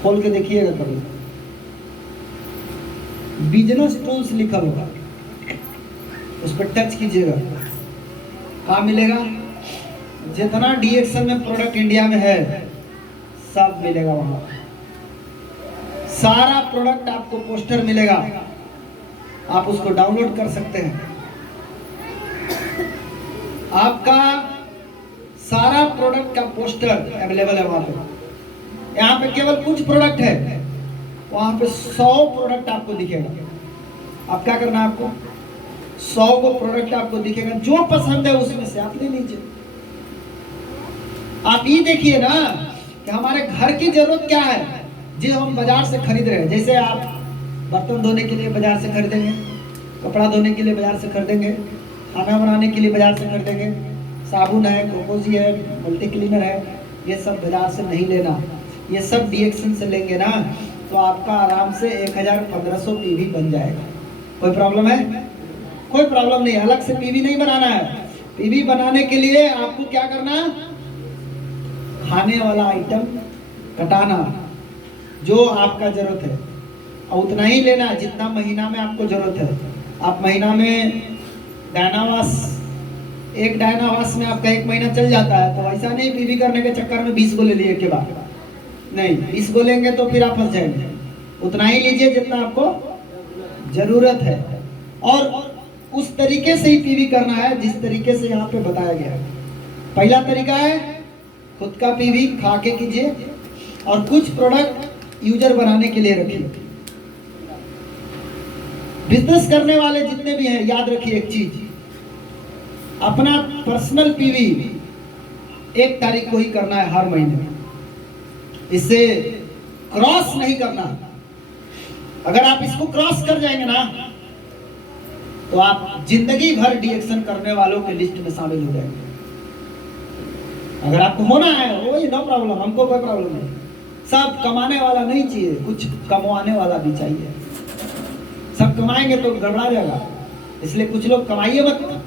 खोल के देखिएगा कभी, बिजनेस टूल्स लिखा होगा, उस पर टच कीजिएगा। क्या मिलेगा? जितना डीएक्सन में प्रोडक्ट इंडिया में है सब मिलेगा वहां। सारा प्रोडक्ट आपको पोस्टर मिलेगा, आप उसको डाउनलोड कर सकते हैं। आपका सारा प्रोडक्ट का पोस्टर अवेलेबल है वहां पे। यहाँ पे केवल कुछ प्रोडक्ट है, वहां पे 100 प्रोडक्ट आपको दिखेगा। आप क्या करना है, आपको 100 को प्रोडक्ट आपको दिखेगा, जो पसंद है उसमें से आप ले लीजिए। आप ये देखिए ना कि हमारे घर की जरूरत क्या है जो हम बाजार से खरीद रहे हैं। जैसे आप बर्तन धोने के लिए बाजार से खरीदेंगे, कपड़ा धोने के लिए बाजार से खरीदेंगे, खाना बनाने के लिए बाजार से खरीदेंगे, साबुन है, कोकोजी है, मल्टी क्लीनर है, ये सब बाजार से नहीं लेना, ये सब डीएक्सन से लेंगे ना तो आपका आराम से 1000-1500 पीवी बन जाएगा। कोई प्रॉब्लम है? कोई प्रॉब्लम नहीं। अलग से पीवी नहीं बनाना है। पीवी बनाने के लिए आपको क्या करना, खाने वाला आइटम कटाना जो आपका जरूरत है और उतना ही लेना जितना महीना में आपको जरूरत है। आप महीना में डायनावास, एक डायनावास में आपका 1 महीना चल जाता है, तो ऐसा नहीं पीवी करने के चक्कर में 20 को ले लिए के बाद, नहीं 20 को लेंगे तो फिर आप फंस जाएंगे। उतना ही लीजिए जितना आपको जरूरत है, और उस तरीके से ही पीवी करना है जिस तरीके से यहाँ पे बताया गया है। पहला तरीका है खुद का पीवी खा के कीजिए, और कुछ प्रोडक्ट यूजर बनाने के लिए रखिए। बिजनेस करने वाले जितने भी हैं, याद रखिए एक चीज, अपना पर्सनल पीवी 1 तारीख को ही करना है हर महीने, इससे क्रॉस नहीं करना। अगर आप इसको क्रॉस कर जाएंगे ना तो आप जिंदगी भर डीएक्सन करने वालों के लिस्ट में शामिल हो जाएंगे। अगर आपको होना है वही, नो प्रॉब्लम, हमको कोई प्रॉब्लम नहीं। सब कमाने वाला नहीं चाहिए, कुछ कमवाने वाला भी चाहिए। सब कमाएंगे तो गड़बड़ा जाएगा, इसलिए कुछ लोग कमाइए मत।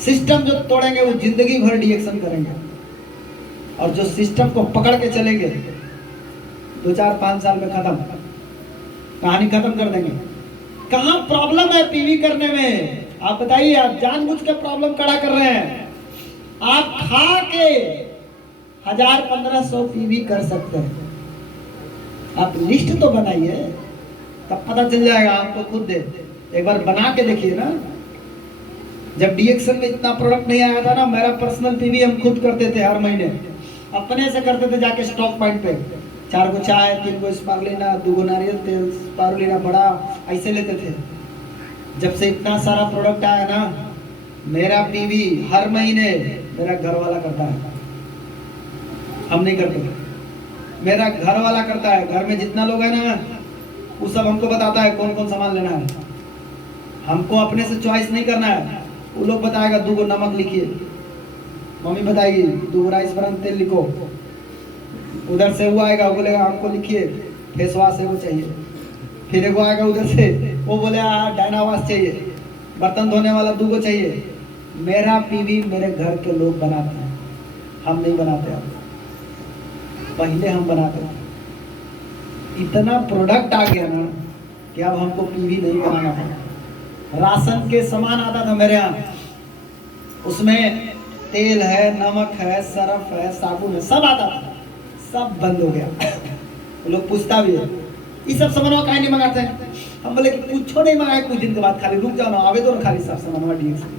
सिस्टम जो तोड़ेंगे वो जिंदगी भर डीएक्सन करेंगे, और जो सिस्टम को पकड़ के चलेंगे 2-4-5 साल में खत्म, कहानी खत्म कर देंगे। कहाँ प्रॉब्लम है पीवी करने में? आप बताइए। आप जानबूझ के प्रॉब्लम खड़ा कर रहे हैं। आप खा के 1000-1500 पीवी कर सकते हैं। आप लिस्ट तो बनाइए, तब पता चल जाएगा आपको खुद। एक बार बना के देखिए ना। जब डीएक्सन में इतना प्रोडक्ट नहीं आया था ना, मेरा पर्सनल पीवी हम खुद करते थे, हर महीने अपने से करते थे जाके स्टॉक पॉइंट पे। 4 को चाय, 3 को स्पारुलिना, 2 को नारियल तेल, स्पारुलिना बड़ा, ऐसे लेते थे। जब से इतना सारा प्रोडक्ट आया ना, मेरा पीवी हर महीने मेरा घर वाला करता है, हम नहीं करते। मेरा घर वाला करता है। घर में जितना लोग है ना, वो सब हमको बताता है कौन कौन सामान लेना है। हमको अपने से चॉइस नहीं करना है। वो लोग बताएगा 2 को नमक लिखिए, मम्मी बताएगी 2 को राइस ब्रान तेल लिखो, उधर से वो आएगा, वो बोलेगा हमको लिखिए फेस वॉश है वो चाहिए, फिर एक आएगा उधर से, वो बोलेगा डायनावास चाहिए, बर्तन धोने वाला 2 को चाहिए। मेरा पीवी मेरे घर के लोग बनाते हैं, हम नहीं बनाते। अब पहले हम बनाते थे। इतना प्रोडक्ट आ गया ना कि अब हमको पीवी नहीं बनाना पड़ता। राशन के सामान आता था मेरे यहाँ, उसमें तेल है, नमक है, सरफ है, साबुन है, सब आता था, सब बंद हो गया। लोग पूछता भी है ये सब सामान काहे नहीं मंगाते हैं? हम बोले कि कुछ नहीं मंगाए, कुछ दिन के बाद खाली रुक जाओ ना, आवे तो खाली सब सामान डीएक्सन।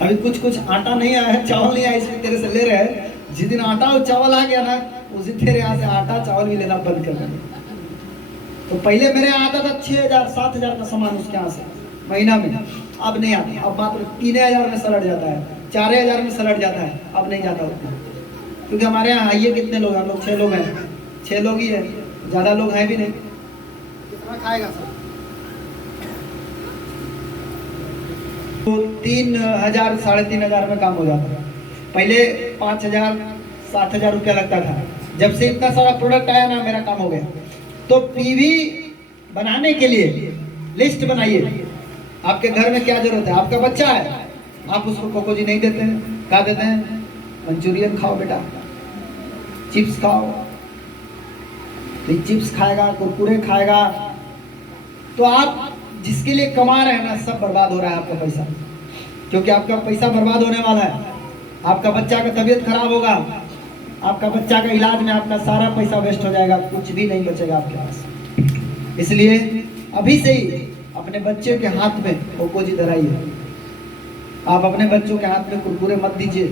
अभी कुछ आटा नहीं आया है, चावल नहीं आया, इसलिए तेरे से ले रहे हैं। जिस दिन आटा और चावल आ गया ना, उस दिन तेरे यहाँ से आटा चावल भी लेना बंद कर देंगे। तो पहले मेरे यहाँ आता था 6000-7000 का सामान उसके यहाँ से महीना में, अब नहीं आता। अब मात्र 3000 में सलट जाता है, 4000 में सलट जाता है, अब नहीं जाता उतना। क्योंकि हमारे यहाँ आइए कितने लोग हैं? हम लोग 6 लोग हैं, 6 लोग ही है, ज़्यादा लोग हैं भी नहीं। कितना खाएगा सब? तो 3000-3500 में काम हो जाता है। पहले 5000-60,000 रुपया लगता था। जब से इतना सारा प्रोडक्ट आया ना, मेरा काम हो गया। तो पीवी बनाने के लिए लिस्ट बनाइए। आपके घर में क्या जरूरत है? आपका बच्चा है, आप उसको कोको जी नहीं देते हैं, क्या देते हैं? मंचूरियन खाओ बेटा, चिप्स खाओ। तो चिप्स खाएगा, कुरकुरे खाएगा, तो आप जिसके लिए कमा रहे हैं ना, सब बर्बाद हो रहा है आपका पैसा। क्योंकि आपका पैसा बर्बाद होने वाला है। आपका बच्चा का तबीयत खराब होगा, आपका बच्चा का इलाज में आपका सारा पैसा वेस्ट हो जाएगा, कुछ भी नहीं बचेगा आपके पास। इसलिए अभी से ही अपने बच्चे के हाथ में कोको जी धराइए। आप अपने बच्चों के हाथ में कुरकुरे मत दीजिए।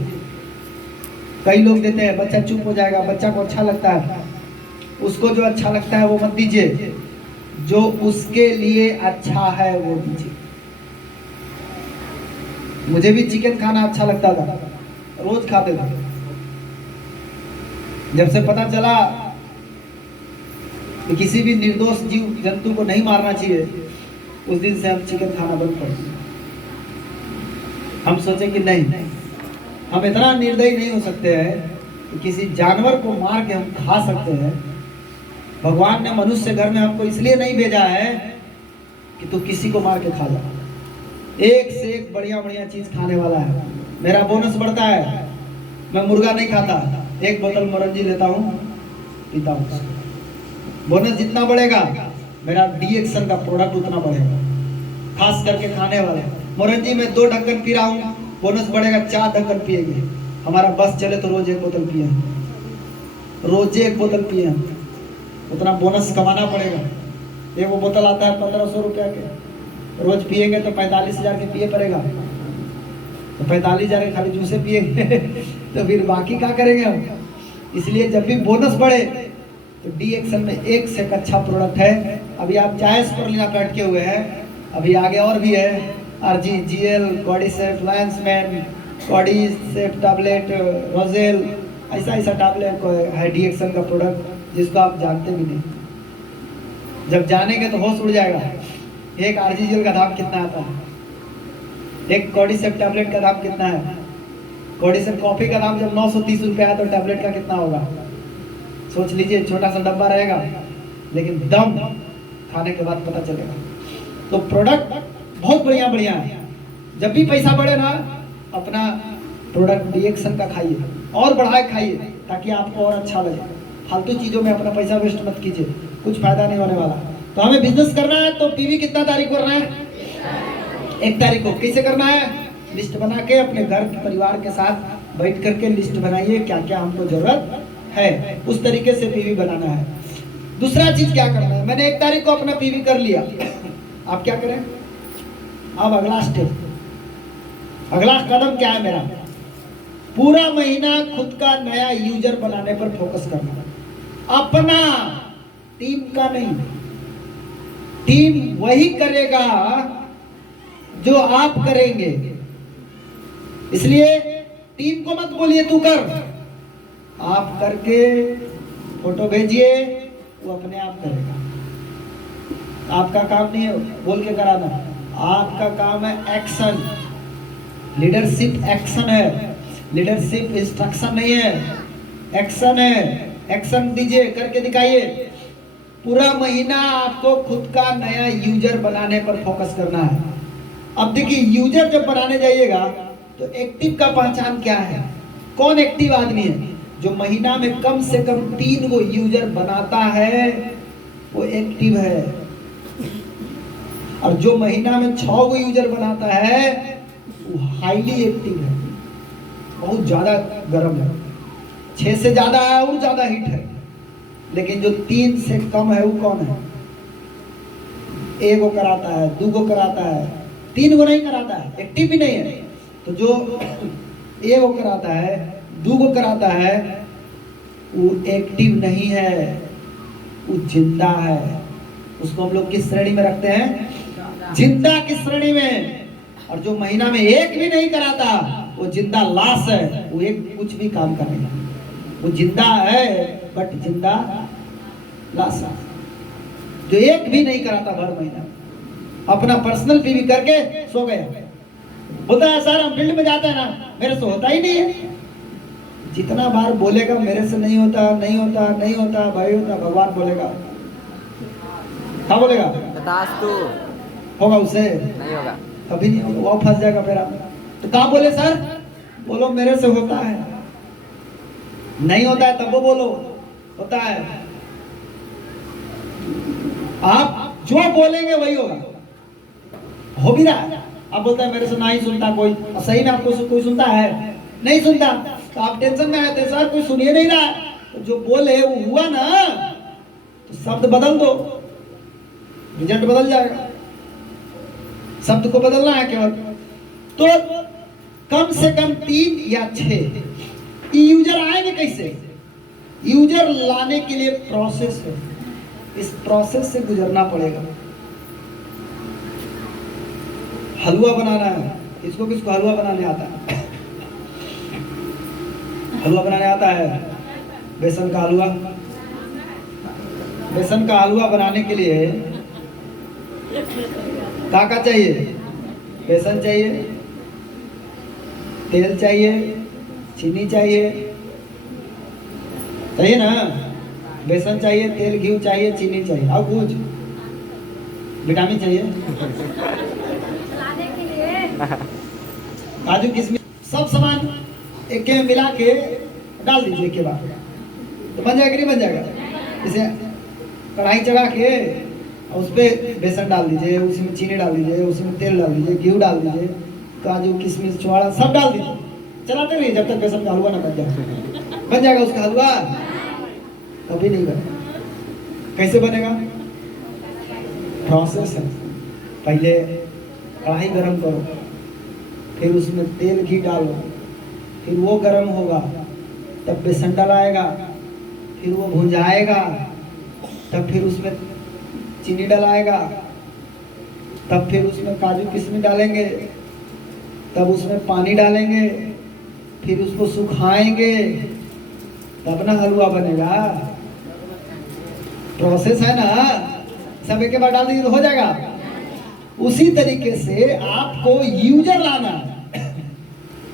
कई लोग देते हैं, बच्चा चुप हो जाएगा, बच्चा को अच्छा लगता है, उसको जो अच्छा लगता है वो मत दीजिए, जो उसके लिए अच्छा है वो दीजिए। मुझे भी चिकन खाना अच्छा लगता था, रोज खाते थे। जब से पता चला कि किसी भी निर्दोष जीव जंतु को नहीं मारना चाहिए, उस दिन से हम चिकन खाना बंद कर दिए। हम सोचे कि नहीं, हम इतना निर्दयी नहीं हो सकते हैं कि किसी जानवर को मार के हम खा सकते हैं। भगवान ने मनुष्य घर में हमको इसलिए नहीं भेजा है कि तू किसी को मार के खा जा। एक से एक बढ़िया बढ़िया चीज खाने वाला है। मेरा बोनस बढ़ता है, मैं मुर्गा नहीं खाता, एक बोतल मोरंजी लेता हूँ, पीता हूँ। बोनस जितना बढ़ेगा मेरा डीएक्शन का प्रोडक्ट उतना बढ़ेगा, खास करके खाने वाले। मोरंजी में 2 ढक्कन पी रहा हूँ, बोनस बढ़ेगा 4 ढक्कन पिएंगे। हमारा बस चले तो रोज 1 बोतल पिए, रोज 1 बोतल पिए, उतना बोनस कमाना पड़ेगा। एक वो बोतल आता है 1500 रुपया के, रोज पिएंगे तो 45,000 के पिए पड़ेगा। तो 45,000 के खाली जूसे पिएंगे तो फिर बाकी क्या करेंगे हम? इसलिए जब भी बोनस बढ़े तो डीएक्शन में एक से एक अच्छा प्रोडक्ट है। अभी आप चाहे स्परुलिना पे अटके हुए हैं, अभी आगे और भी है, आरजी, जीएल, कॉर्डिसेप, लायंसमैन, कॉर्डिसेप टैबलेट, रोजेल, ऐसा ऐसा टैबलेट है डीएक्शन का प्रोडक्ट जिसको आप जानते भी नहीं। जब जानेंगे तो होश उड़ जाएगा। एक आरजी जेल का दाम कितना आता है, एक कॉर्डिसेप टैबलेट का दाम कितना है? कॉर्डिसेप कॉफी का दाम जब 930 रुपया है तो टैबलेट का कितना होगा? सोच लीजिए, छोटा सा डब्बा रहेगा लेकिन दम खाने के बाद पता चलेगा। तो प्रोडक्ट बहुत बढ़िया बढ़िया है। जब भी पैसा बढ़े ना, अपना प्रोडक्ट डीएक्शन का खाइए और बढ़ाए खाइए, ताकि आपको और अच्छा लगे। फालतू चीजों में अपना पैसा वेस्ट मत कीजिए, कुछ फायदा नहीं होने वाला। तो हमें बिजनेस करना है तो पीवी कितना तारीख को करना है? 1 तारीख को। कैसे करना है? लिस्ट बना के अपने घर परिवार के साथ बैठ करके लिस्ट बनाइए, क्या क्या हमको जरूरत है, उस तरीके से पीवी बनाना है। दूसरा चीज क्या करना है? मैंने 1 तारीख को अपना पीवी कर लिया, आप क्या करें? अब अगला स्टेप, अगला कदम क्या है मेरा? पूरा महीना खुद का नया यूजर बनाने पर फोकस करना, अपना, टीम का नहीं। टीम वही करेगा जो आप करेंगे। इसलिए टीम को मत बोलिए तू कर, आप करके फोटो भेजिए, वो अपने आप करेगा। आपका काम नहीं है बोल के कराना, आपका काम है एक्शन। लीडरशिप एक्शन है, लीडरशिप इंस्ट्रक्शन नहीं है, एक्शन है। एक्शन दीजिए, करके दिखाइए। पूरा महीना आपको खुद का नया यूजर बनाने पर फोकस करना है। अब देखिए, यूजर जब बनाने जाइएगा तो एक्टिव का पहचान क्या है? कौन एक्टिव आदमी है? जो महीना में कम से कम 3 गो यूजर बनाता है वो एक्टिव है, और जो महीना में 6 गो यूजर बनाता है वो हाईली एक्टिव है, बहुत ज्यादा गर्म है। 6 से ज्यादा है वो ज्यादा हिट है। लेकिन जो 3 से कम है वो कौन है? 1 गो कराता है, 2 गो कराता है, 3 गो नहीं कराता है, एक्टिव भी नहीं है। तो जो 1 गो कराता है, 2 गो कराता है, वो एक्टिव नहीं है, वो जिंदा है। उसको हम लोग किस श्रेणी में रखते हैं? जिंदा की श्रेणी में। और जो महीना में 1 भी नहीं कराता वो जिंदा लाश है, वो एक कुछ भी काम करेगा। वो जिंदा है बट जिंदा लाश है। जो 1 भी नहीं कराता भर महीना, अपना पर्सनल पीवी करके सो गया। होता है सर, हम फील्ड में जाते हैं ना, मेरे से होता ही नहीं है। जितना बार बोलेगा मेरे से नहीं होता, नहीं होता, नहीं होता, भाई होता, भगवान बोलेगा, क्या बोलेगा? बतास तू होगा उसे? नहीं होगा, कभी नहीं होगा, वो फंस जाएगा। फिर तो कहा बोले सर, बोलो मेरे से होता है, नहीं होता है तब वो बोलो होता है। आप जो बोलेंगे वही होगा, हो भी रहा है। आप बोलते हैं मेरे से नहीं सुनता कोई, सही में आपको कोई सुनता है? नहीं सुनता, तो आप टेंशन में आते सर कोई सुनिए नहीं रहा। तो जो बोले वो हुआ ना, तो शब्द बदल दो, रिजल्ट बदल जाएगा। शब्द को बदलना है केवल। तो कम से कम 3 या 6 यूजर आएंगे। कैसे? यूजर लाने के लिए प्रोसेस है, इस प्रोसेस से गुजरना पड़ेगा। हलवा बनाना है, इसको किसको हलवा बनाने आता है? हलवा बनाने आता है? बेसन का हलवा। बेसन का हलवा बनाने के लिए क्या चाहिए? बेसन चाहिए, तेल चाहिए, चीनी चाहिए, चाहिए ना? बेसन चाहिए, तेल घी चाहिए, चीनी चाहिए, और कुछ विटामिन चाहिए, काजू किशमिश, सब सामान एक में मिला के डाल दीजिए के बाद, तो बन जाएगा नहीं बन जाएगा? जैसे कढ़ाई चढ़ा के उस पर बेसन डाल दीजिए, उसी में चीनी डाल दीजिए, उसी में तेल डाल दीजिए, घी डाल दीजिए, काजू किशमिश छुआड़ा सब डाल दीजिए, चलाते रहिए जब तक बेसन का हलवा ना बन जाए। बन जाएगा उसका हलवा? कभी नहीं बनेगा। कैसे बनेगा? प्रोसेस है। पहले कढ़ाई गरम करो, फिर उसमें तेल घी डालो, फिर वो गरम होगा तब बेसन डलाएगा, फिर वो भुंजाएगा, तब फिर उसमें चीनी डलाएगा, तब फिर उसमें काजू किशमिश डालेंगे, तब उसमें पानी डालेंगे, फिर उसको सुखाएंगे, तब ना हलवा बनेगा। प्रोसेस है ना, सब एक बार डाल दीजिए तो हो जाएगा। उसी तरीके से आपको यूजर लाना है।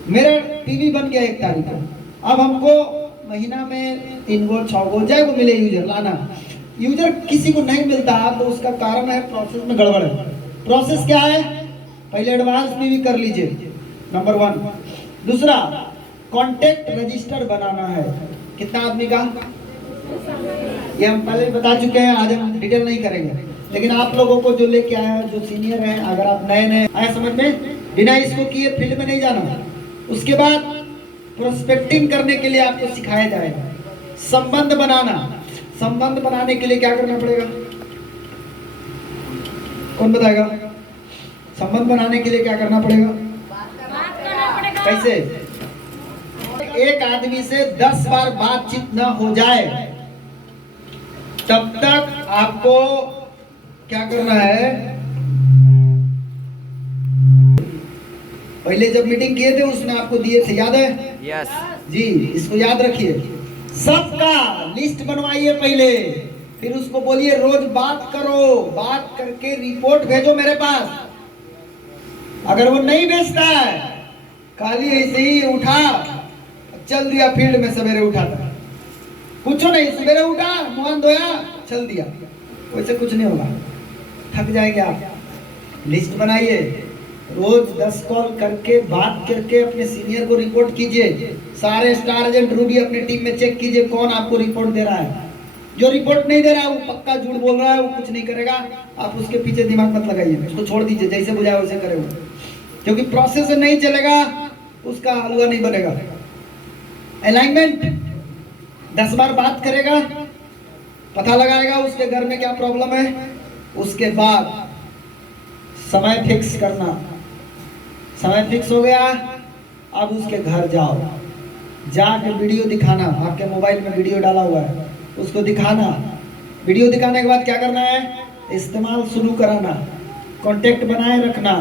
मेरा टीवी बन गया 1 तारीख को, अब हमको महीना में 3 गो 6 गो जय को मिले यूजर लाना। यूजर किसी को नहीं मिलता तो उसका कारण है प्रोसेस में गड़बड़ है। प्रोसेस क्या है? पहले एडवांस पीवी कर लीजिए, नंबर 1। दूसरा, कॉन्टेक्ट रजिस्टर बनाना है। कितना आदमी का? ये हम पहले बता चुके हैं, आज हम डिटेल नहीं करेंगे। लेकिन आप लोगों को जो लेके आया, जो सीनियर है, अगर आप नए आए समझ में, बिना इसको किए फील्ड में नहीं जाना। उसके बाद प्रोस्पेक्टिंग करने के लिए आपको सिखाया जाएगा। संबंध बनाना, संबंध बनाने के लिए क्या करना पड़ेगा? कौन बताएगा? संबंध बनाने के लिए क्या करना पड़ेगा? कैसे? एक आदमी से 10 बार बातचीत न हो जाए तब तक आपको क्या करना है? पहले जब मीटिंग किए थे उसमें आपको दिए थे, याद है? यस जी, इसको याद रखिए। सबका लिस्ट बनवाइए पहले, फिर उसको बोलिए रोज बात करो, बात करके रिपोर्ट भेजो मेरे पास। अगर वो नहीं भेजता है, खाली ऐसे ही उठा चल दिया, फील्ड में सवेरे उठा था, कुछ नहीं, सवेरे उठा मुंह धोया चल दिया, वैसे कुछ नहीं होगा, थक जाएंगे आप। लिस्ट बनाइए, रोज 10 कॉल करके बात करके अपने सीनियर को रिपोर्ट कीजिए। सारे स्टार एजेंट रूबी अपनी टीम में चेक कीजिए कौन आपको रिपोर्ट दे रहा है। जो रिपोर्ट नहीं दे रहा है वो पक्का झूठ बोल रहा है, वो कुछ नहीं करेगा। आप उसके पीछे दिमाग मत लगाइए, उसको छोड़ दीजिए, जैसे बुझाए वैसे करे वो, क्योंकि प्रोसेस नहीं चलेगा उसका हलवा नहीं बनेगा। अलाइनमेंट 10 बार बात करेगा, पता लगाएगा उसके घर में क्या प्रॉब्लम है, उसके बाद समय फिक्स करना। समय फिक्स हो गया, अब उसके घर जाओ, जाके वीडियो दिखाना। आपके मोबाइल में वीडियो डाला हुआ है, उसको दिखाना। वीडियो दिखाने के बाद क्या करना है? इस्तेमाल शुरू कराना, कांटेक्ट बनाए रखना,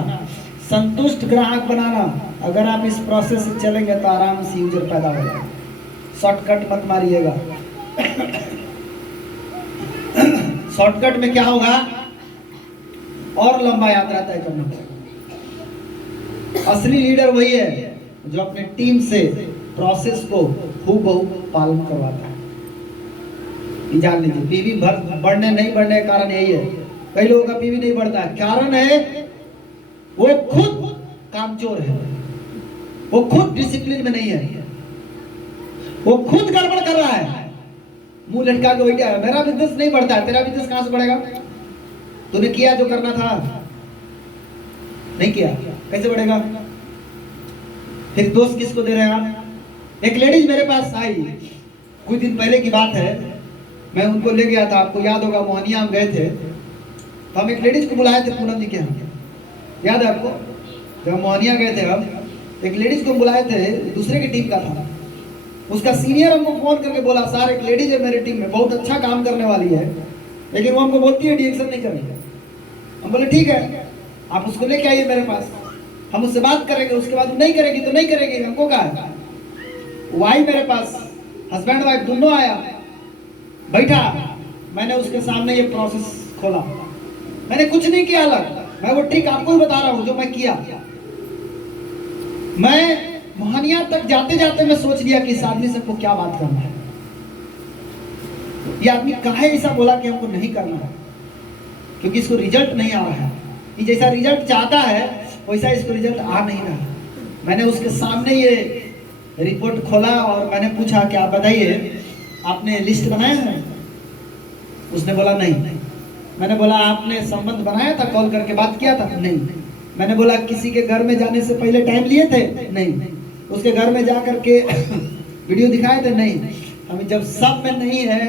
संतुष्ट ग्राहक बनाना। अगर आप इस प्रोसेस से चलेंगे तो आराम से यूजर पैदा हो जाएगा। शॉर्टकट मत मारिएगा। शॉर्टकट में क्या होगा? और लंबा यात्रा तय करना पड़ेगा। असली लीडर वही है जो अपने टीम से प्रोसेस को हूबहू पालन करवाता है। ये जान लीजिए, पीवी बढ़ने नहीं बढ़ने का कारण यही है। कई लोगों का पीवी नहीं बढ़ता है, कारण है वो खुद कामचोर है। वो खुद डिसिप्लिन में नहीं है, वो खुद गड़बड़ कर रहा है, मुंह लटका के बैठा है, मेरा बिजनेस नहीं बढ़ता है, तेरा बिजनेस कहां से बढ़ेगा? तूने किया जो करना था, नहीं किया, कैसे बढ़ेगा? फिर दोस्त किसको दे रहे हैं आप? एक लेडीज मेरे पास आई, कुछ दिन पहले की बात है, मैं उनको ले गया था, आपको याद होगा मोहनिया हम गए थे, तो हम एक लेडीज को बुलाए थे पूनम जी के यहाँ, याद है आपको? जब मोहनिया गए थे हम, एक लेडीज को बुलाए थे, दूसरे की टीम का था, उसका सीनियर हमको फोन करके बोला, सर एक लेडीज है मेरी टीम में, बहुत अच्छा काम करने वाली है, लेकिन वो हमको बोलती है डिएक्शन नहीं करनी है। हम बोले ठीक है, आप उसको लेके आइए मेरे पास, हम उससे बात करेंगे, उसके बाद नहीं करेगी तो नहीं करेगी, हमको कहा है। वो आई मेरे पास, हस्बैंड वाइफ दोनों आया, बैठा, मैंने उसके सामने ये प्रोसेस खोला, मैंने कुछ नहीं किया अलग, मैं वो ट्रिक आपको ही बता रहा हूं जो मैं किया। मैं मोहनिया तक जाते जाते मैं सोच लिया कि इस आदमी से हमको क्या बात करना है, ये आदमी काहे ऐसा बोला कि हमको नहीं करना है, क्योंकि इसको रिजल्ट नहीं आ रहा है, ये जैसा रिजल्ट चाहता है वैसा इसको रिजल्ट आ नहीं रहा। मैंने उसके सामने ये रिपोर्ट खोला और मैंने पूछा कि आप बताइए आपने लिस्ट बनाया है? उसने बोला नहीं। मैंने बोला आपने संबंध बनाया था, कॉल करके बात किया था? नहीं। मैंने बोला किसी के घर में जाने से पहले टाइम लिए थे? नहीं। उसके घर में जा करके वीडियो दिखाए थे? नहीं। हमें जब सब में नहीं है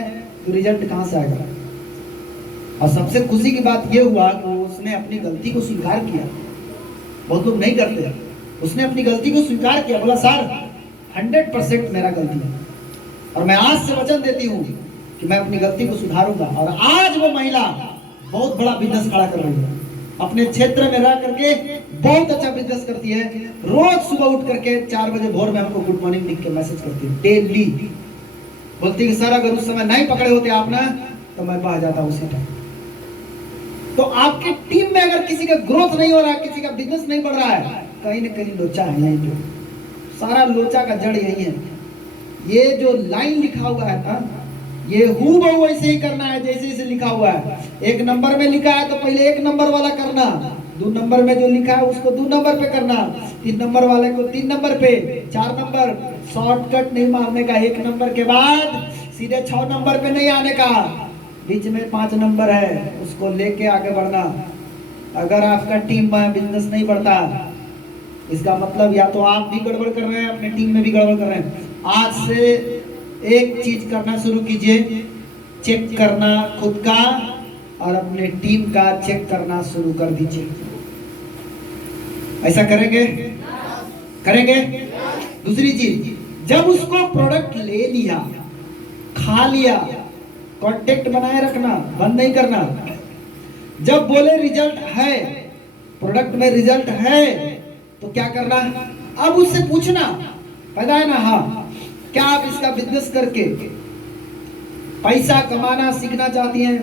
तो रिजल्ट कहां से आएगा? और सबसे खुशी की बात यह हुआ कि उसने अपनी गलती को स्वीकार किया, बहुत लोग नहीं करते, उसने अपनी गलती को स्वीकार किया, बोला सर 100% मेरा गलती है और मैं आज से वचन देती हूँ कि मैं अपनी गलती को सुधारूंगा। और आज वो महिला बहुत बड़ा बिजनेस खड़ा कर रही है, अपने क्षेत्र में रह करके बहुत अच्छा बिजनेस करती है, रोज सुबह उठ करके 4 बजे भोर में हमको गुड मॉर्निंग लिख के मैसेज करती है डेली, बोलती है कि सर अगर उस समय नहीं पकड़े होते आप ना तो मैं बह जाता उसी टाइम। तो आपकी टीम में अगर किसी का ग्रोथ नहीं हो रहा है, किसी का बिजनेस नहीं बढ़ रहा है, कहीं ना कहीं लोचा है, यहीं पे सारा लोचा का जड़ यही है। ये जो लाइन लिखा हुआ है ना, ये हूबहू वैसे ही करना है जैसे इसे लिखा हुआ है। 1 नंबर में लिखा है तो पहले 1 नंबर वाला करना, 2 नंबर में जो लिखा है उसको 2 नंबर पे करना, 3 नंबर वाले को 3 नंबर पे, 4 नंबर शॉर्टकट नहीं मारने का, 1 नंबर के बाद सीधे 6 नंबर पे नहीं आने का, बीच में 5 नंबर है उसको लेके आगे बढ़ना। अगर आपका टीम में बिजनेस नहीं बढ़ता, इसका मतलब या तो आप भी गड़बड़ कर रहे हैं, अपने टीम में भी गड़बड़ कर रहे हैं। आज से एक चीज करना शुरू कीजिए, चेक करना खुद का और अपने टीम का चेक करना शुरू कर दीजिए। ऐसा करेंगे? करेंगे? दूसरी चीज, जब उसको प्रोडक्ट ले लिया, खा लिया, कांटेक्ट बनाए रखना, बंद नहीं करना। जब बोले रिजल्ट है, प्रोडक्ट में रिजल्ट है, तो क्या करना? अब उससे पूछना, पता है ना, हाँ क्या आप इसका बिजनेस करके पैसा कमाना सीखना चाहती हैं?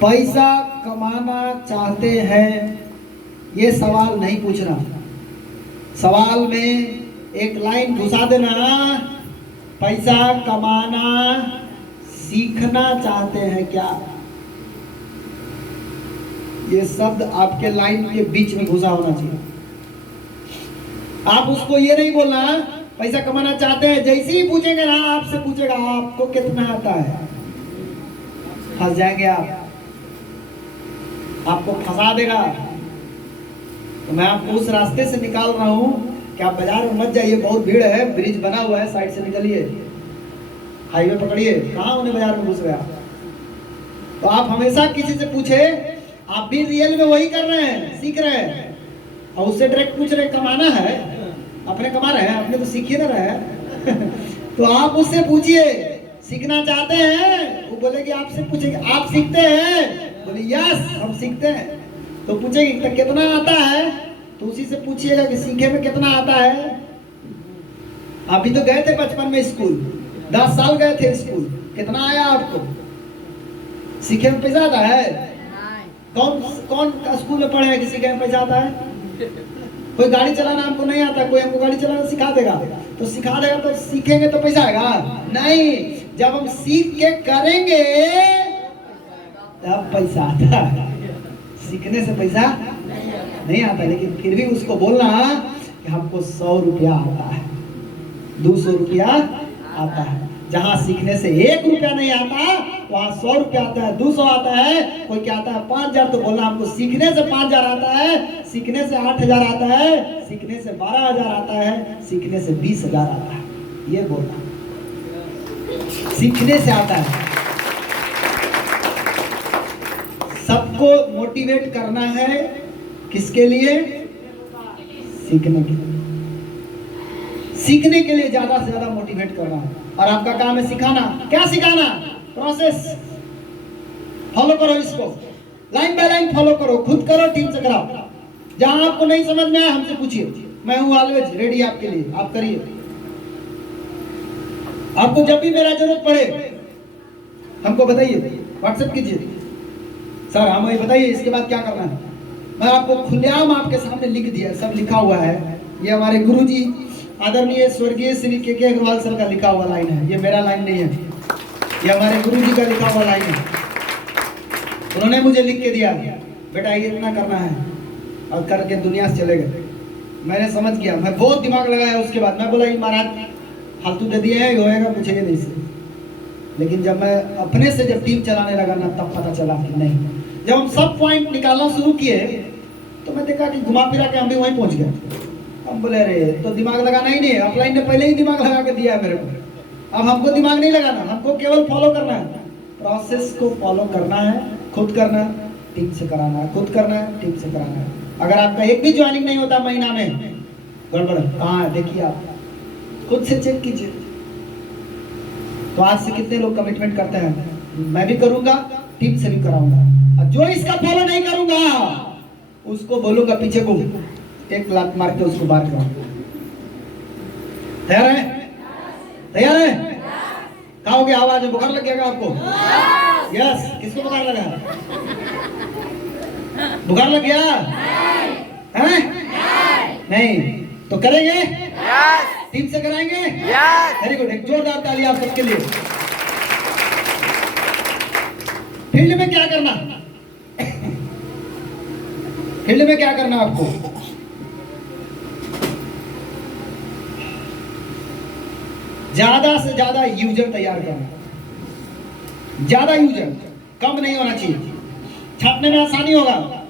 पैसा कमाना चाहते हैं, ये सवाल नहीं पूछना, सवाल में एक लाइन घुसा देना, पैसा कमाना सीखना चाहते हैं क्या? ये शब्द आपके लाइन के बीच में घुसा होना चाहिए। आप उसको ये नहीं बोलना पैसा कमाना चाहते हैं, जैसे ही पूछेंगे ना आपसे पूछेगा आपको कितना आता है, फंस जाएंगे आप, आपको फंसा देगा। तो मैं आपको उस रास्ते से निकाल रहा हूं कि आप बाजार में मत जाइए, बहुत भीड़ है, ब्रिज बना हुआ है, साइड से निकलिए, हाईवे पकड़िए, कहां उन्हें बाजार में घुस गया। तो आप हमेशा किसी से पूछे, आप भी रियल में वही कर रहे हैं, सीख रहे हैं, और उससे डायरेक्ट पूछ रहे कमाना है, अपने कमा रहे हैं, अपने तो सीख ही ना रहे तो आप उससे पूछिए सीखना चाहते हैं, वो बोलेगी आपसे पूछेगी आप सीखते हैं, बोले यस हम सीखते हैं। तो पूछेगी तो कितना आता है, तो उसी से पूछिएगा कि सीखे में कितना आता है। अभी तो गए थे बचपन में स्कूल, 10 साल गए थे स्कूल, कितना आया आपको? सीखे में पैसा आता है? कौन कौन स्कूल में पढ़े हैं किसी के पैसा आता है? कोई गाड़ी चलाना हमको नहीं आता, कोई हमको गाड़ी चलाना सिखा देगा, तो सिखा देगा तो सीखेंगे तो पैसा आएगा? नहीं, जब हम सीख के करेंगे तब पैसा आता है, सीखने से पैसा नहीं आता। लेकिन फिर भी उसको बोलना कि हमको 100 रुपया आता है, 200 रुपया आता है। जहाँ सीखने से 1 रुपया नहीं आता वहाँ 100 रुपया आता है, 200 आता है, कोई क्या आता है 5000। तो बोलना हमको सीखने से 5000 आता है, सीखने से 8000 आता है, सीखने से 12000 आता है, सीखने से 20000 आता है, ये बोलना सीखने से आता है। सबको मोटिवेट करना है, किसके लिए? सीखने के लिए। सीखने के लिए ज्यादा से ज्यादा मोटिवेट करना है। और आपका काम है सिखाना। क्या सिखाना? प्रोसेस फॉलो करो, इसको लाइन बाय लाइन फॉलो करो, खुद करो, टीम से कराओ। जहां आपको नहीं समझ में आए हमसे पूछिए, मैं हूं ऑलवेज रेडी आपके लिए, आप करिए। आपको जब भी मेरा जरूरत पड़े हमको बताइए, व्हाट्सएप कीजिए, सर हमें बताइए इसके बाद क्या करना है। मैं आपको खुलेआम आपके सामने लिख दिया, सब लिखा हुआ है। ये हमारे गुरुजी आदरणीय स्वर्गीय श्री के अग्रवाल सर का लिखा हुआ लाइन है, ये मेरा लाइन नहीं है, ये हमारे गुरुजी का लिखा हुआ लाइन है। उन्होंने मुझे लिख के दिया, बेटा ये इतना करना है, और करके दुनिया से चले गए। मैंने समझ गया, मैं बहुत दिमाग लगाया। उसके बाद मैं बोला ये महाराज फालतू दे दिए है, होएगा मुझे ये नहीं से। लेकिन जब मैं अपने से जब टीम चलाने लगा ना, तब पता चला कि नहीं। जब हम सब पॉइंट निकालना शुरू किए तो मैं देखा कि घुमा फिरा के हम भी वहीं पहुंच गए। हम बोले अरे तो दिमाग लगाना ही नहीं है, अपलाइन ने पहले ही दिमाग लगा के दिया है मेरे को, अब हमको दिमाग नहीं लगाना, हमको केवल फॉलो करना है। प्रोसेस को फॉलो करना है, खुद करना है, टीम से कराना है, खुद करना है, टीम से कराना है। अगर आपका एक भी ज्वाइनिंग नहीं होता महीना में, गड़बड़ कहाँ है देखिए, आप खुद से चेक कीजिए। तो आज से कितने लोग कमिटमेंट करते हैं, मैं भी करूंगा, टीम से भी कराऊंगा, और जो इसका फॉलो नहीं करूंगा उसको बोलूंगा पीछे को एक लात मार के उसको बाहर करूंगा। तैयार है? तैयार है? कहा हो गया आवाज में? बुखार लग गया आपको? यस। किसको बुखार लगा? बुखार लग गया? हैं? नहीं तो करेंगे? टीम से कराएंगे? वेरी गुड, एक जोरदार ताली आप सबके लिए। फील्ड में क्या करना? फील्ड में क्या करना आपको? ज्यादा से ज्यादा यूजर तैयार करना। ज्यादा यूजर, कम नहीं होना चाहिए। छापने में आसानी होगा।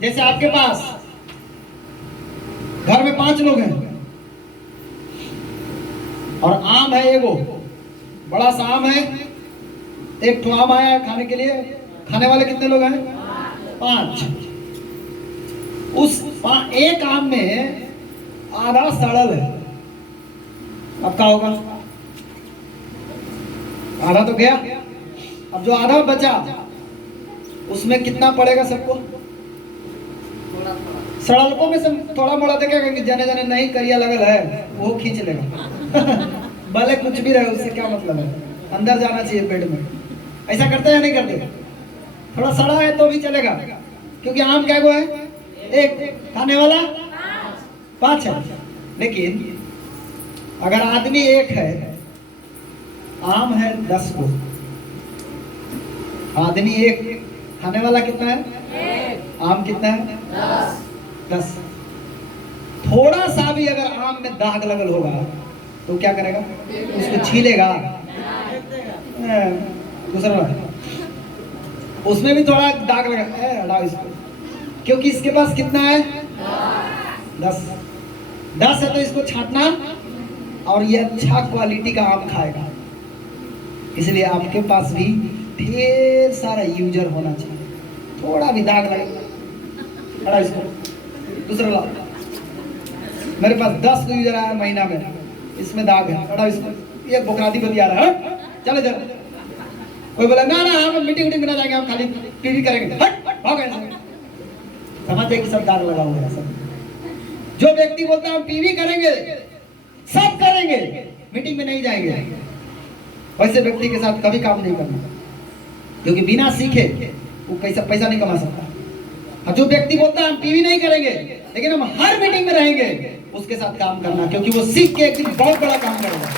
जैसे आपके पास घर में 5 लोग हैं और आम है एगो, बड़ा सा आम है, एक ठो आम आया है खाने के लिए। खाने वाले कितने लोग हैं? 5। उस एक आम में आधा सड़ल है, अब क्या होगा? आधा तो गया, अब जो आधा बचा उसमें कितना पड़ेगा सबको? सड़लकों में से थोड़ा मोड़ा देखेगा कि जाने जाने नहीं करिया लगल है वो खींच लेगा। भले कुछ भी रहे उससे क्या मतलब है, अंदर जाना चाहिए पेट में। ऐसा करते या नहीं करते? थोड़ा सड़ा है तो भी चलेगा, क्योंकि आम क्या है? एक, खाने वाला 5 है। लेकिन अगर आदमी 1 है, आम है 10 को, आदमी 1, खाने वाला कितना है? आम कितना है? 10। थोड़ा सा भी अगर आम में दाग लगल होगा तो क्या करेगा? उसको छीलेगा। दूसरा उसमें भी थोड़ा दाग लगा, हटाओ इसको, क्योंकि इसके पास कितना है? 10 है तो इसको छांटना, और ये अच्छा क्वालिटी का आम खाएगा। इसलिए आपके पास भी ढेर सारा यूजर होना चाहिए। थोड़ा भी दाग लगेगा, हटाओ इसको। दूसरा ला, मेरे पास 10 यूजर आया महीना में, इसमें दाग है, हटाओ इसको। ये बुकराती बतिया रहा है, चले चले। कोई बोला ना ना हम मीटिंग में ना जाएंगे, हम खाली टीवी करेंगे, हट भाग ऐसे। समझ कि सब दाग लगा हुआ है सब। जो व्यक्ति बोलता है हम टीवी करेंगे, सब करेंगे, मीटिंग में नहीं जाएंगे, वैसे व्यक्ति के साथ कभी काम नहीं करना, क्योंकि बिना सीखे वो पैसा नहीं कमा सकता। और जो व्यक्ति बोलता है हम टीवी नहीं करेंगे लेकिन हम हर मीटिंग में रहेंगे, उसके साथ काम करना, क्योंकि वो सीख के एक दिन बहुत बड़ा काम करेगा।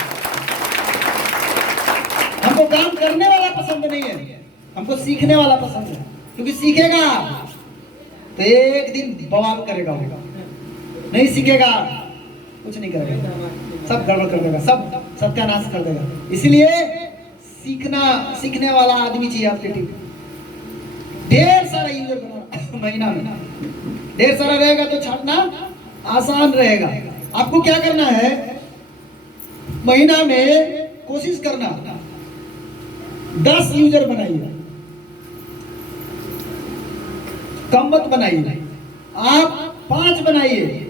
हमको काम करने वाला पसंद नहीं है, हमको सीखने वाला पसंद है, क्योंकि सीखेगा तो एक दिन बवाल करेगा। नहीं सीखेगा कुछ नहीं करेगा, सब गड़बड़ कर देगा, सब सत्यानाश कर देगा। इसलिए सीखने वाला आदमी चाहिए आपके टीम। ढेर सारा यूजर बना महीना में, ढेर सारा रहेगा तो छाटना आसान रहेगा। आपको क्या करना है, महीना में कोशिश करना 10 यूजर बनाइए, कम मत बनाइए। आप 5 बनाइए,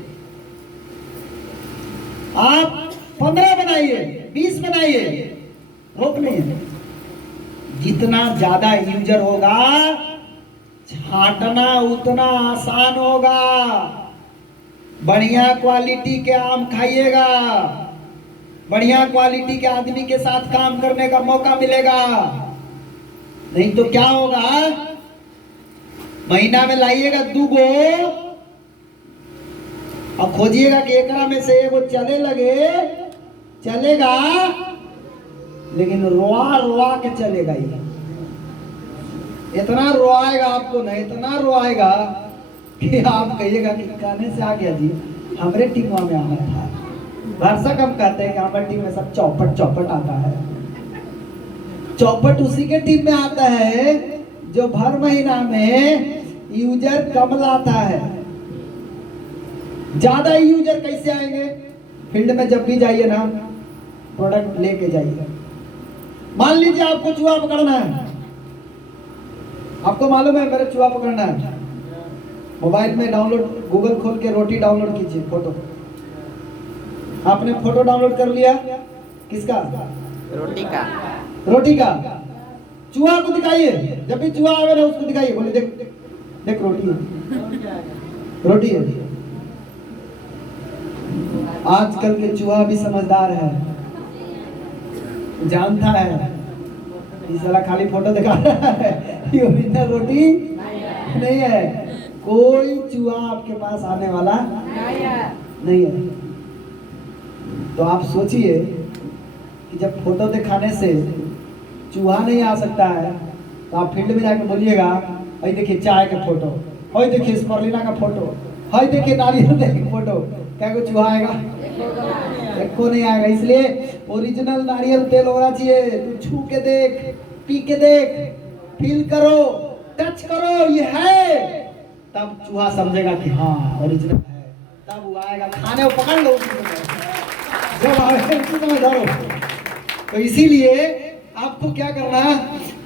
आप 15 बनाइए, 20 बनाइए, रोक नहीं है। जितना ज्यादा यूजर होगा छांटना उतना आसान होगा। बढ़िया क्वालिटी के आम खाइएगा, बढ़िया क्वालिटी के आदमी के साथ काम करने का मौका मिलेगा। नहीं तो क्या होगा, महीना में लाइएगा 2 गो और खोजिएगा कि एकरा में से एगो चले लगे, चलेगा लेकिन रोआ रोआ के चलेगा। ये इतना रोआएगा आपको ना, इतना रोआएगा कि आप कहिएगा कि कहने से आ गया जी, हमारे टीम में आना था। भरसक हम कहते हैं कि हमारे टीम में सब चौपट आता है। चौपट उसी के टीम में आता है जो भर महीना में यूजर कम लाता है। ज्यादा यूजर कैसे आएंगे, फील्ड में जब भी जाइए ना प्रोडक्ट लेके जाइए। मान लीजिए आपको चूहा पकड़ना है, आपको मालूम है मेरे चूहा पकड़ना है, मोबाइल में डाउनलोड, गूगल खोल के रोटी डाउनलोड कीजिए, फोटो। आपने फोटो डाउनलोड कर लिया, किसका? रोटी का। चूहा को दिखाइए, जब भी चूहा आवे ना उसको दिखाइए, बोले देख देख रोटी है, रोटी है। आजकल के चूहा भी समझदार है, जानता है इस वाला खाली फोटो दिखा रहा है, ये ओरिजिनल रोटी नहीं है। कोई चूहा आपके पास आने वाला नहीं है। तो आप सोचिए कि जब फोटो दिखाने से चूहा नहीं आ सकता है तो आप फील्ड में जाकर बोलिएगा, भाई देखिए चाय का फोटो, भाई देखिए स्पर्लिना का फोटो, भाई देखिए नारियल के फोटो, क्या कोई चूहा आएगा? एक को नहीं आएगा। इसलिए ओरिजिनल नारियल तेल होना चाहिए। तू छू के देख, पी के देख, फील करो, टच करो, ये है, तब चूहा समझेगा कि हाँ ओरिजिनल है, तब वो आएगा खाने को, पकड़ लो जब आए समझदारो। तो इसीलिए आपको क्या करना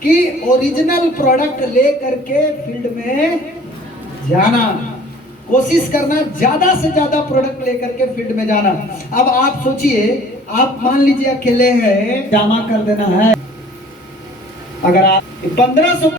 कि ओरिजिनल प्रोडक्ट ले करके फील्ड में जाना, कोशिश करना ज्यादा से ज्यादा प्रोडक्ट लेकर के फील्ड में जाना। अब आप सोचिए, आप मान लीजिए अकेले हैं, जमा कर देना है, अगर आप 1500